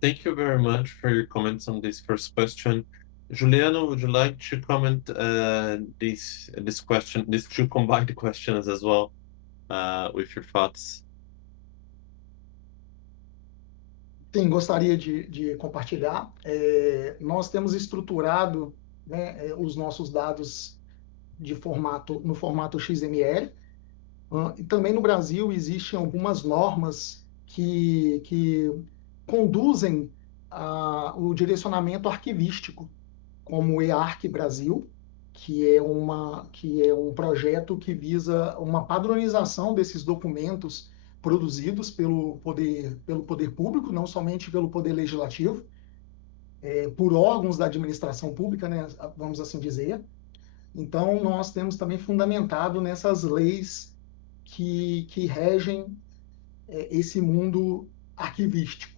Thank you very much for your comments on this first question. Juliano, would you like to comment these two combined questions as well with your thoughts? Sim, gostaria de compartilhar. Nós temos estruturado, né, os nossos dados no formato XML. E também no Brasil existem algumas normas que conduzem o direcionamento arquivístico, como o EARC Brasil, que é um projeto que visa uma padronização desses documentos produzidos pelo poder público, não somente pelo poder legislativo, por órgãos da administração pública, né, vamos assim dizer. Então, nós temos também fundamentado nessas leis que regem esse mundo arquivístico,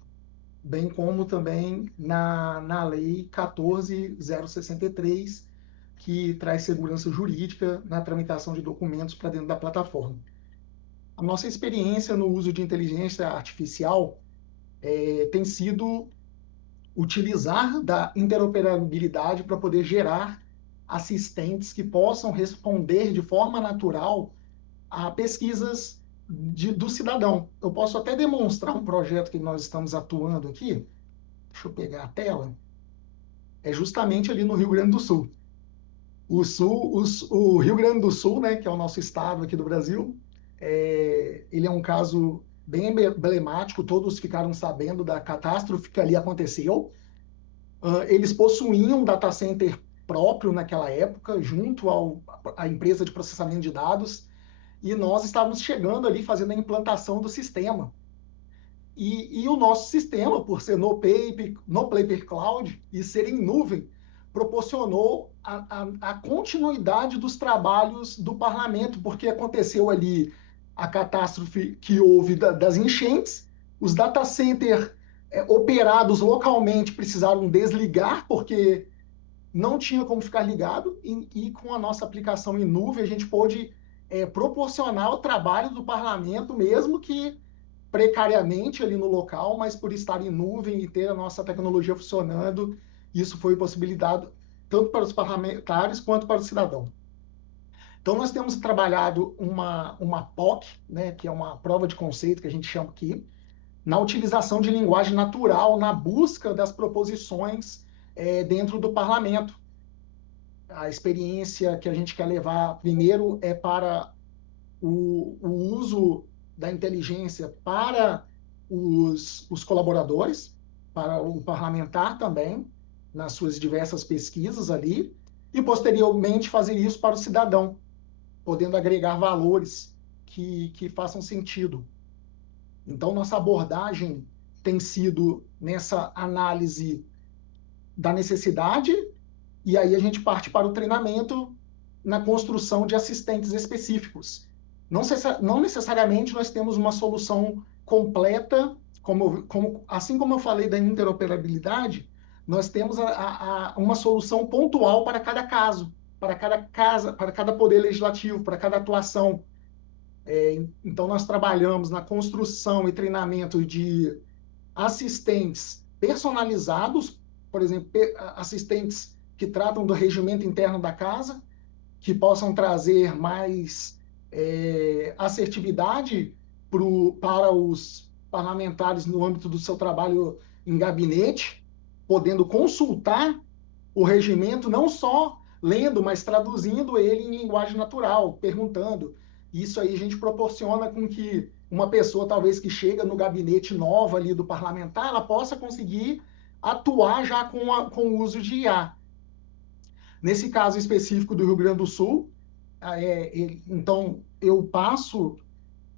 bem como também na Lei 14.063, que traz segurança jurídica na tramitação de documentos para dentro da plataforma. A nossa experiência no uso de inteligência artificial tem sido utilizar da interoperabilidade para poder gerar assistentes que possam responder de forma natural a pesquisas do cidadão. Eu posso até demonstrar um projeto que nós estamos atuando aqui. Deixa eu pegar a tela. É justamente ali no Rio Grande do Sul. O Rio Grande do Sul, né, que é o nosso estado aqui do Brasil, ele é um caso bem emblemático, todos ficaram sabendo da catástrofe que ali aconteceu. Eles possuíam um data center próprio naquela época, junto à empresa de processamento de dados, e nós estávamos chegando ali fazendo a implantação do sistema. E o nosso sistema, por ser no paper cloud e ser em nuvem, proporcionou a continuidade dos trabalhos do parlamento, porque aconteceu ali a catástrofe que houve das enchentes, os data centers operados localmente precisaram desligar, porque não tinha como ficar ligado, e com a nossa aplicação em nuvem, a gente pôde proporcionar o trabalho do parlamento, mesmo que precariamente ali no local, mas por estar em nuvem e ter a nossa tecnologia funcionando, isso foi possibilidade tanto para os parlamentares quanto para o cidadão. Então, nós temos trabalhado uma POC, né, que é uma prova de conceito que a gente chama aqui, na utilização de linguagem natural, na busca das proposições dentro do parlamento. A experiência que a gente quer levar primeiro é para o uso da inteligência para os colaboradores, para o parlamentar também, nas suas diversas pesquisas ali, e posteriormente fazer isso para o cidadão, podendo agregar valores que façam sentido. Então, nossa abordagem tem sido nessa análise da necessidade, e aí a gente parte para o treinamento na construção de assistentes específicos. Não necessariamente nós temos uma solução completa, assim como eu falei da interoperabilidade, nós temos uma solução pontual para cada caso, para cada poder legislativo, para cada atuação. Então, nós trabalhamos na construção e treinamento de assistentes personalizados, por exemplo, assistentes que tratam do regimento interno da casa, que possam trazer mais assertividade para os parlamentares no âmbito do seu trabalho em gabinete, podendo consultar o regimento, não só lendo, mas traduzindo ele em linguagem natural, perguntando. Isso aí a gente proporciona com que uma pessoa, talvez, que chega no gabinete nova ali do parlamentar, ela possa conseguir atuar já com o uso de IA. Nesse caso específico do Rio Grande do Sul, então, eu passo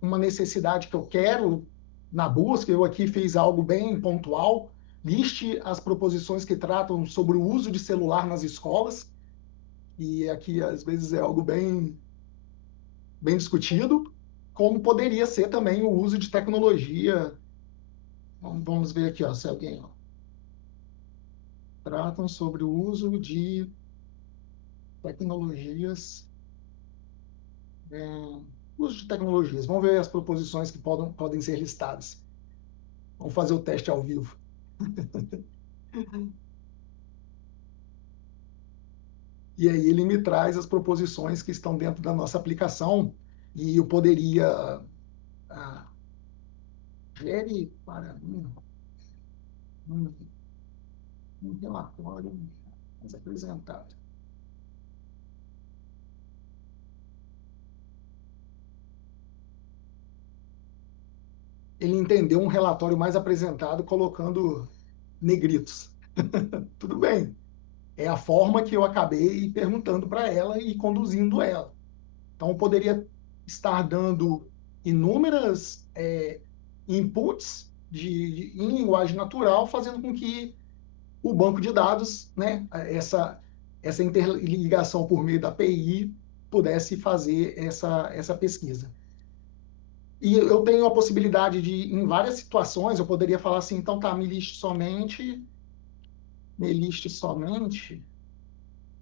uma necessidade que eu quero na busca, eu aqui fiz algo bem pontual, liste as proposições que tratam sobre o uso de celular nas escolas, e aqui, às vezes, é algo bem discutido, como poderia ser também o uso de tecnologia. Vamos ver aqui, se alguém... tratam sobre o uso de tecnologias... uso de tecnologias. Vamos ver as proposições que podem ser listadas. Vamos fazer o teste ao vivo. E aí ele me traz as proposições que estão dentro da nossa aplicação e eu poderia gere para mim um relatório mais apresentado. Ele entendeu um relatório mais apresentado colocando negritos. Tudo bem. É a forma que eu acabei perguntando para ela e conduzindo ela. Então, eu poderia estar dando inúmeras inputs em linguagem natural, fazendo com que o banco de dados, né, essa interligação por meio da API, pudesse fazer essa pesquisa. E eu tenho a possibilidade de, em várias situações, eu poderia falar assim, então tá, me liste somente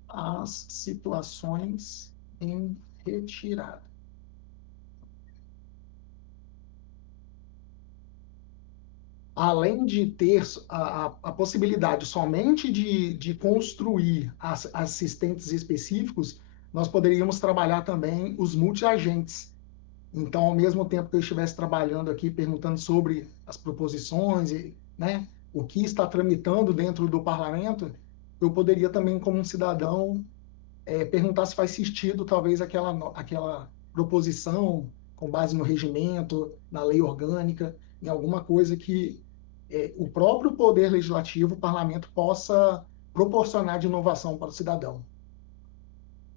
as situações em retirada. Além de ter a possibilidade somente de construir assistentes específicos, nós poderíamos trabalhar também os multiagentes. Então, ao mesmo tempo que eu estivesse trabalhando aqui, perguntando sobre as proposições, né, o que está tramitando dentro do parlamento, eu poderia também, como um cidadão, perguntar se faz sentido, talvez, aquela proposição com base no regimento, na lei orgânica, em alguma coisa que o próprio poder legislativo, o parlamento, possa proporcionar de inovação para o cidadão.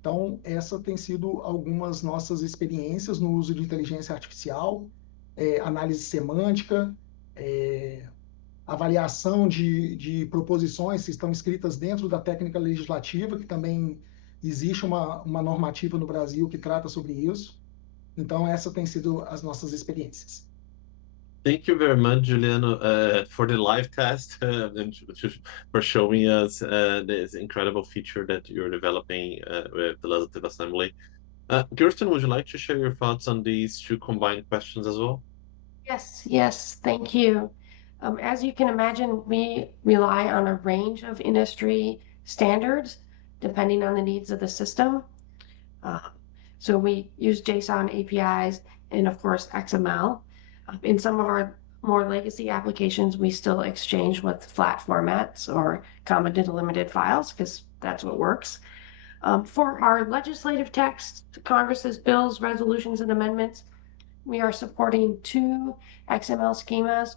Então, essa tem sido algumas nossas experiências no uso de inteligência artificial, análise semântica, avaliação de proposições que estão escritas dentro da técnica legislativa, que também existe uma normativa no Brasil que trata sobre isso. Então, essa tem sido as nossas experiências. Thank you very much, Juliano, for the live test and for showing us this incredible feature that you're developing with the Legislative Assembly. Kirsten, would you like to share your thoughts on these two combined questions as well? Yes, thank you. As you can imagine, we rely on a range of industry standards depending on the needs of the system. So we use JSON APIs and, of course, XML. In some of our more legacy applications, we still exchange with flat formats or comma delimited files because that's what works. For our legislative text, Congress's bills, resolutions, and amendments, we are supporting 2 XML schemas.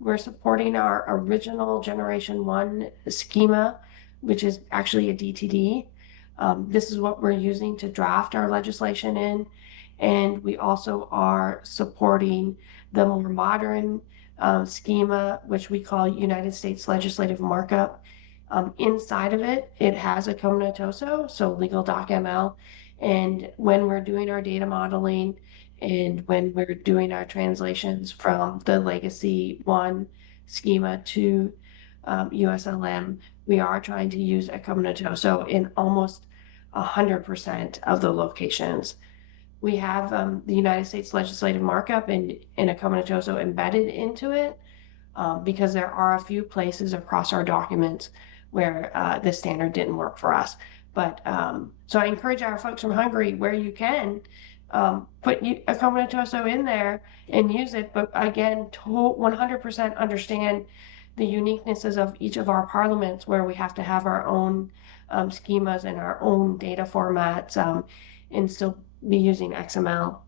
We're supporting our original Generation 1 schema, which is actually a DTD. This is what we're using to draft our legislation in. And we also are supporting the more modern schema, which we call United States Legislative Markup. Inside of it, it has a Cognitoso, so legal doc ML. And when we're doing our data modeling and when we're doing our translations from the legacy 1 schema to USLM, we are trying to use a Cognitoso in almost 100% of the locations. We have the United States Legislative Markup and a Cognitoso embedded into it because there are a few places across our documents where the standard didn't work for us. But so I encourage our folks from Hungary, where you can, put a Cognitoso in there and use it. But again, 100% understand the uniquenesses of each of our parliaments, where we have to have our own schemas and our own data formats and still be using XML.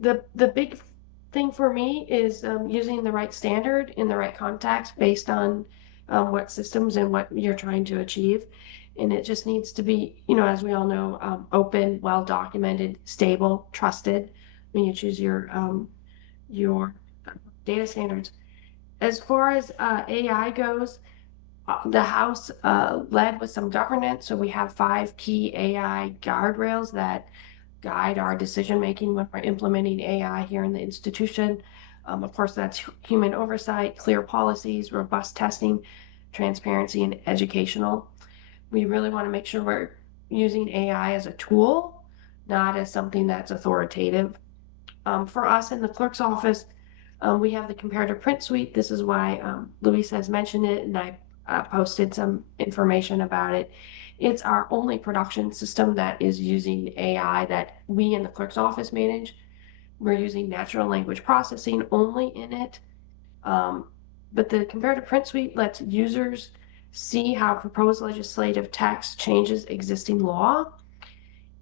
The big thing for me is using the right standard in the right context based on what systems and what you're trying to achieve. And it just needs to be, as we all know, open, well documented, stable, trusted when you choose your data standards. As far as AI goes, the House led with some governance. So we have 5 key AI guardrails that guide our decision making when we're implementing AI here in the institution. Of course, that's human oversight, clear policies, robust testing, transparency, and educational. We really want to make sure we're using AI as a tool, not as something that's authoritative. For us in the clerk's office, We have the comparative print suite. This is why Luis has mentioned it, and I posted some information about it. It's our only production system that is using AI that we in the clerk's office manage. We're using natural language processing only in it. But the comparative print suite lets users see how proposed legislative text changes existing law.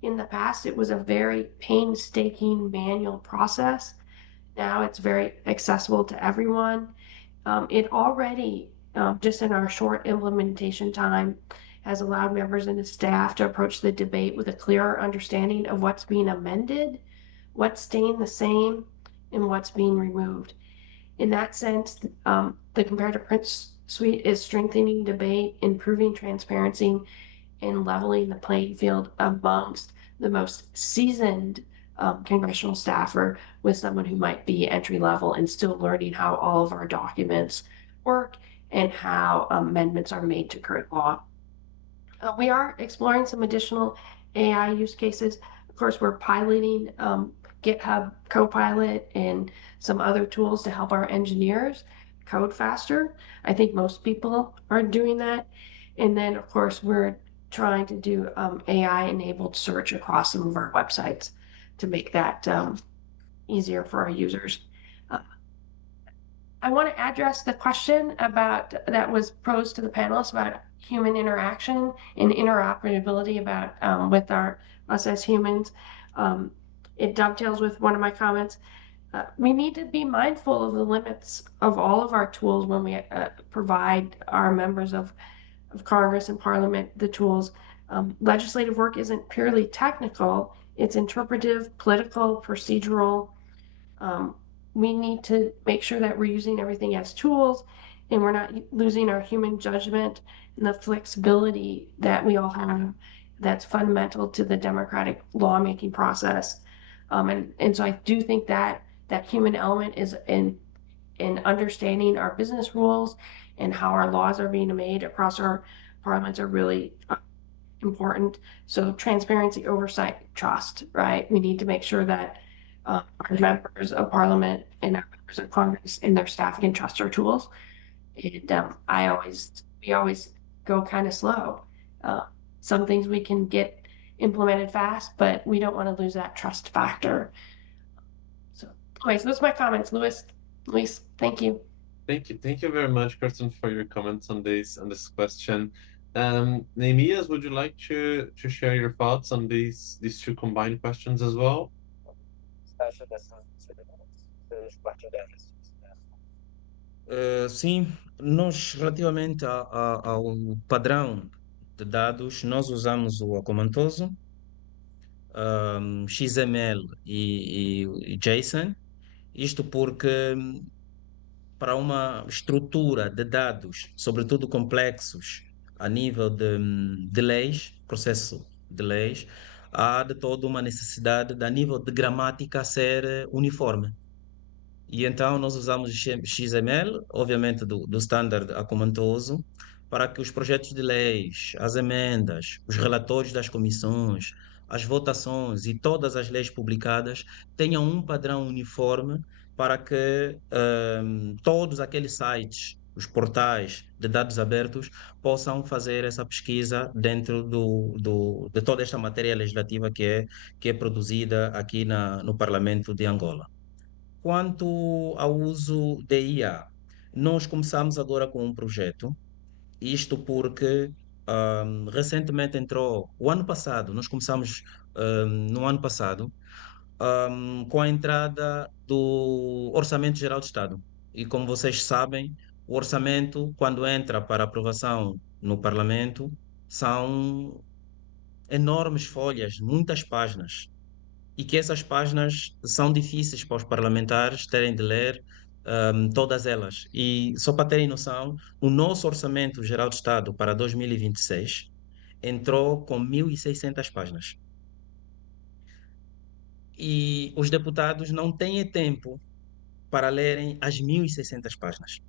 In the past, it was a very painstaking manual process. Now it's very accessible to everyone. It already, just in our short implementation time, has allowed members and the staff to approach the debate with a clearer understanding of what's being amended, what's staying the same, and what's being removed. In that sense, the comparative print suite is strengthening debate, improving transparency, and leveling the playing field amongst the most seasoned congressional staffer with someone who might be entry level and still learning how all of our documents work and how amendments are made to current law. We are exploring some additional AI use cases. Of course, we're piloting GitHub Copilot and some other tools to help our engineers code faster. I think most people are doing that. And then, of course, we're trying to do AI-enabled search across some of our websites to make that easier for our users. I want to address the question about that was posed to the panelists about human interaction and interoperability about with us as humans. It dovetails with one of my comments. We need to be mindful of the limits of all of our tools when we provide our members of Congress and Parliament the tools. Legislative work isn't purely technical, it's interpretive, political, procedural. We need to make sure that we're using everything as tools and we're not losing our human judgment and the flexibility that we all have that's fundamental to the democratic lawmaking process. And so I do think that that human element is in understanding our business rules and how our laws are being made across our parliaments are really important. So transparency, oversight, trust, right? We need to make sure that our members of parliament and our members of Congress and their staff can trust our tools. And we always go kind of slow. Some things we can get implemented fast, but we don't want to lose that trust factor. So anyways, those are my comments. Luis, thank you. Thank you very much, Kirsten, for your comments on this question. Neemias, would you like to share your thoughts on these two combined questions as well? Sim, nós relativamente ao padrão de dados, nós usamos o acomantoso, XML e JSON, isto porque para uma estrutura de dados, sobretudo complexos, a nível de leis, processo de leis, há de toda uma necessidade, a nível de gramática, ser uniforme. E então nós usamos XML, obviamente do standard acomantoso, para que os projetos de leis, as emendas, os relatórios das comissões, as votações e todas as leis publicadas tenham um padrão uniforme para que todos aqueles sites, os portais de dados abertos, possam fazer essa pesquisa dentro de toda esta matéria legislativa que é produzida aqui no Parlamento de Angola. Quanto ao uso de IA, nós começamos agora com um projeto, isto porque recentemente entrou, o ano passado, nós começamos no ano passado, com a entrada do Orçamento Geral do Estado. E como vocês sabem, o orçamento, quando entra para aprovação no Parlamento, são enormes folhas, muitas páginas e que essas páginas são difíceis para os parlamentares terem de ler todas elas. E só para terem noção, o nosso Orçamento Geral de Estado para 2026 entrou com 1.600 páginas. E os deputados não têm tempo para lerem as 1.600 páginas.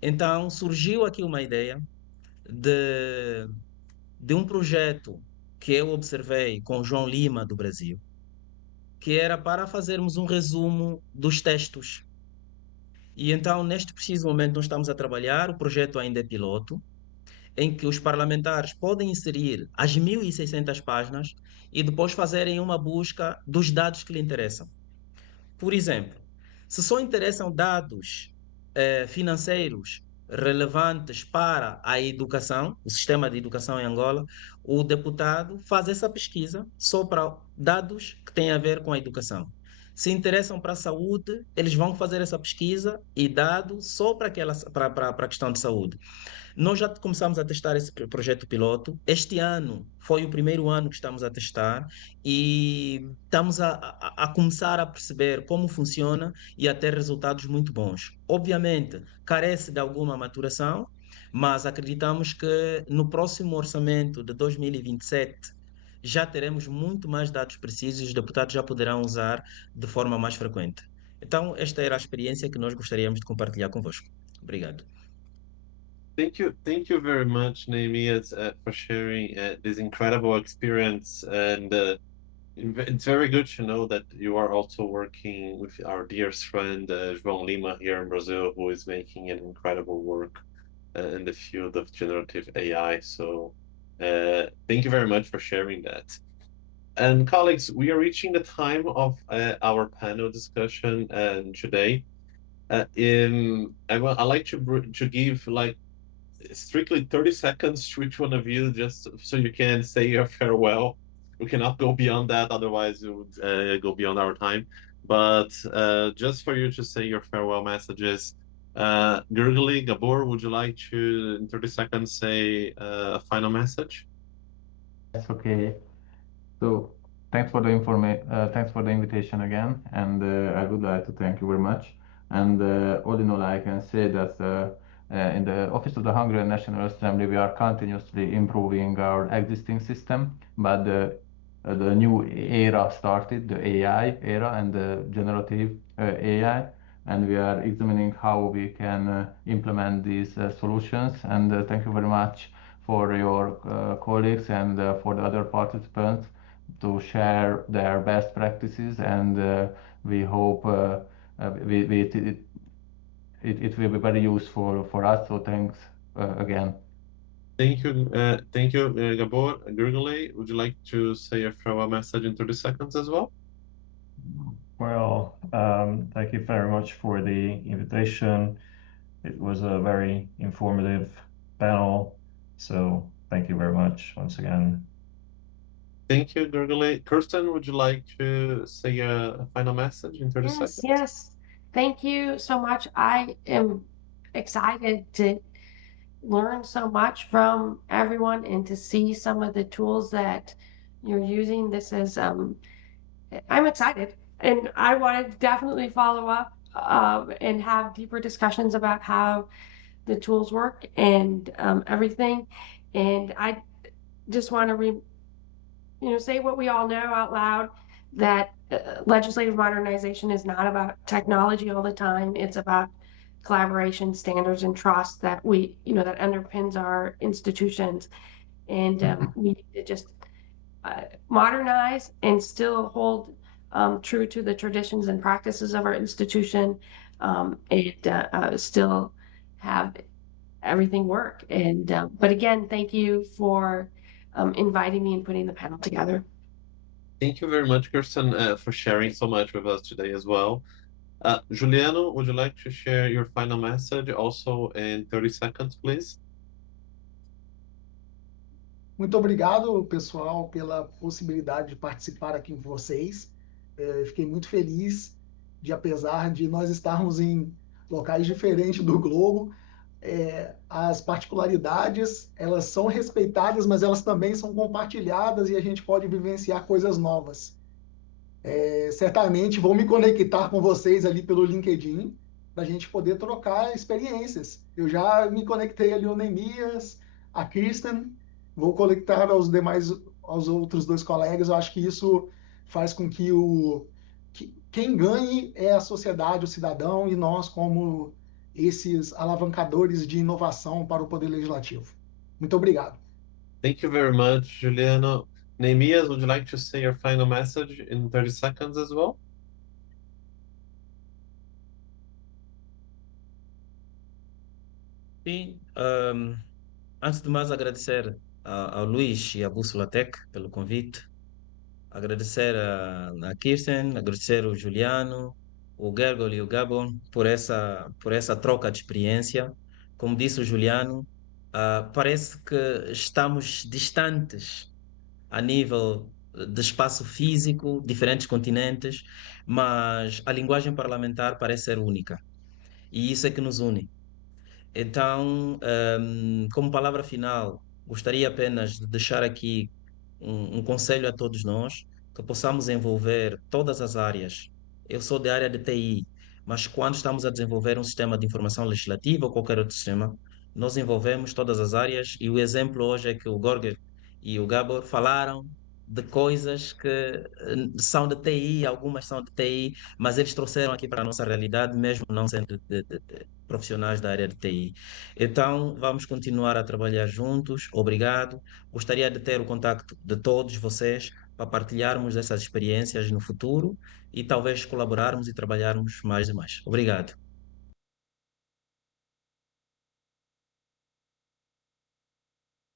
Então surgiu aqui uma ideia de um projeto que eu observei com o João Lima do Brasil, que era para fazermos um resumo dos textos E então, neste preciso momento, nós estamos a trabalhar, o projeto ainda é piloto, em que os parlamentares podem inserir as 1.600 páginas e depois fazerem uma busca dos dados que lhe interessam. Por exemplo, se só interessam dados financeiros relevantes para a educação, o sistema de educação em Angola, o deputado faz essa pesquisa só para dados que têm a ver com a educação. Se interessam para a saúde, eles vão fazer essa pesquisa e dados só para a questão de saúde. Nós já começamos a testar esse projeto piloto. Este ano foi o primeiro ano que estamos a testar e estamos a começar a perceber como funciona e a ter resultados muito bons. Obviamente, carece de alguma maturação, mas acreditamos que no próximo orçamento de 2027 já teremos muito mais dados precisos e os deputados já poderão usar de forma mais frequente. Então, esta era a experiência que nós gostaríamos de compartilhar convosco. Obrigado. Thank you very much, Neemias, for sharing this incredible experience. And it's very good to know that you are also working with our dearest friend, João Lima, here in Brazil, who is making an incredible work in the field of generative AI. So thank you very much for sharing that. And colleagues, we are reaching the time of our panel discussion today. I'd like to give like strictly 30 seconds to each one of you, just so you can say your farewell. We cannot go beyond that, otherwise it would go beyond our time. But just for you to say your farewell messages. Gergely, Gábor, would you like to, in 30 seconds, say a final message? That's okay. So thanks for the thanks for the invitation again, and I would like to thank you very much. And all in all, I can say that in the Office of the Hungarian National Assembly, we are continuously improving our existing system, but the new era started, the AI era and the generative AI, and we are examining how we can implement these solutions. And thank you very much for your colleagues and for the other participants to share their best practices, and we hope it will be very useful for us. So thanks again. Thank you, Gábor. Gergely, would you like to say a farewell message in 30 seconds as well? Well, thank you very much for the invitation. It was a very informative panel, so thank you very much once again. Thank you, Gergely. Kirsten, would you like to say a final message in 30 seconds? Yes. Thank you so much. I am excited to learn so much from everyone and to see some of the tools that you're using. This is, I'm excited, and I want to definitely follow up and have deeper discussions about how the tools work and everything. And I just want to say what we all know out loud, that legislative modernization is not about technology all the time. It's about collaboration, standards, and trust that that underpins our institutions. And we need to just modernize and still hold true to the traditions and practices of our institution, and still have everything work. And but again, thank you for inviting me and putting the panel together. Thank you very much, Kirsten, for sharing so much with us today as well. Juliano, would you like to share your final message also in 30 seconds, please? Muito obrigado, pessoal, pela possibilidade de participar aqui com vocês. Fiquei muito feliz de, apesar de nós estarmos em locais diferentes do globo, as particularidades, elas são respeitadas, mas elas também são compartilhadas e a gente pode vivenciar coisas novas. Certamente vou me conectar com vocês ali pelo LinkedIn para a gente poder trocar experiências. Eu já me conectei ali ao Neemias, a Kirsten, vou conectar aos outros dois colegas. Eu acho que isso faz com que quem ganhe é a sociedade, o cidadão, e nós como esses alavancadores de inovação para o Poder Legislativo. Muito obrigado. Thank you very much, Juliano. Neemias, would you like to say your final message in 30 seconds as well? Sim, antes de mais agradecer ao Luís e à Bússola Tech pelo convite, agradecer a Kirsten, agradecer o Juliano, o Gergely e o Gábor por essa troca de experiência. Como disse o Juliano, parece que estamos distantes a nível de espaço físico, diferentes continentes, mas a linguagem parlamentar parece ser única. E isso é que nos une. Então, como palavra final, gostaria apenas de deixar aqui um conselho a todos nós, que possamos envolver todas as áreas. Eu sou da área de TI, mas quando estamos a desenvolver um sistema de informação legislativa ou qualquer outro sistema, nós envolvemos todas as áreas e o exemplo hoje é que o Gorger e o Gábor falaram de coisas que são de TI, algumas são de TI, mas eles trouxeram aqui para a nossa realidade, mesmo não sendo de profissionais da área de TI. Então, vamos continuar a trabalhar juntos. Obrigado. Gostaria de ter o contacto de todos vocês para partilharmos essas experiências no futuro e talvez colaborarmos e trabalharmos mais e mais. Obrigado.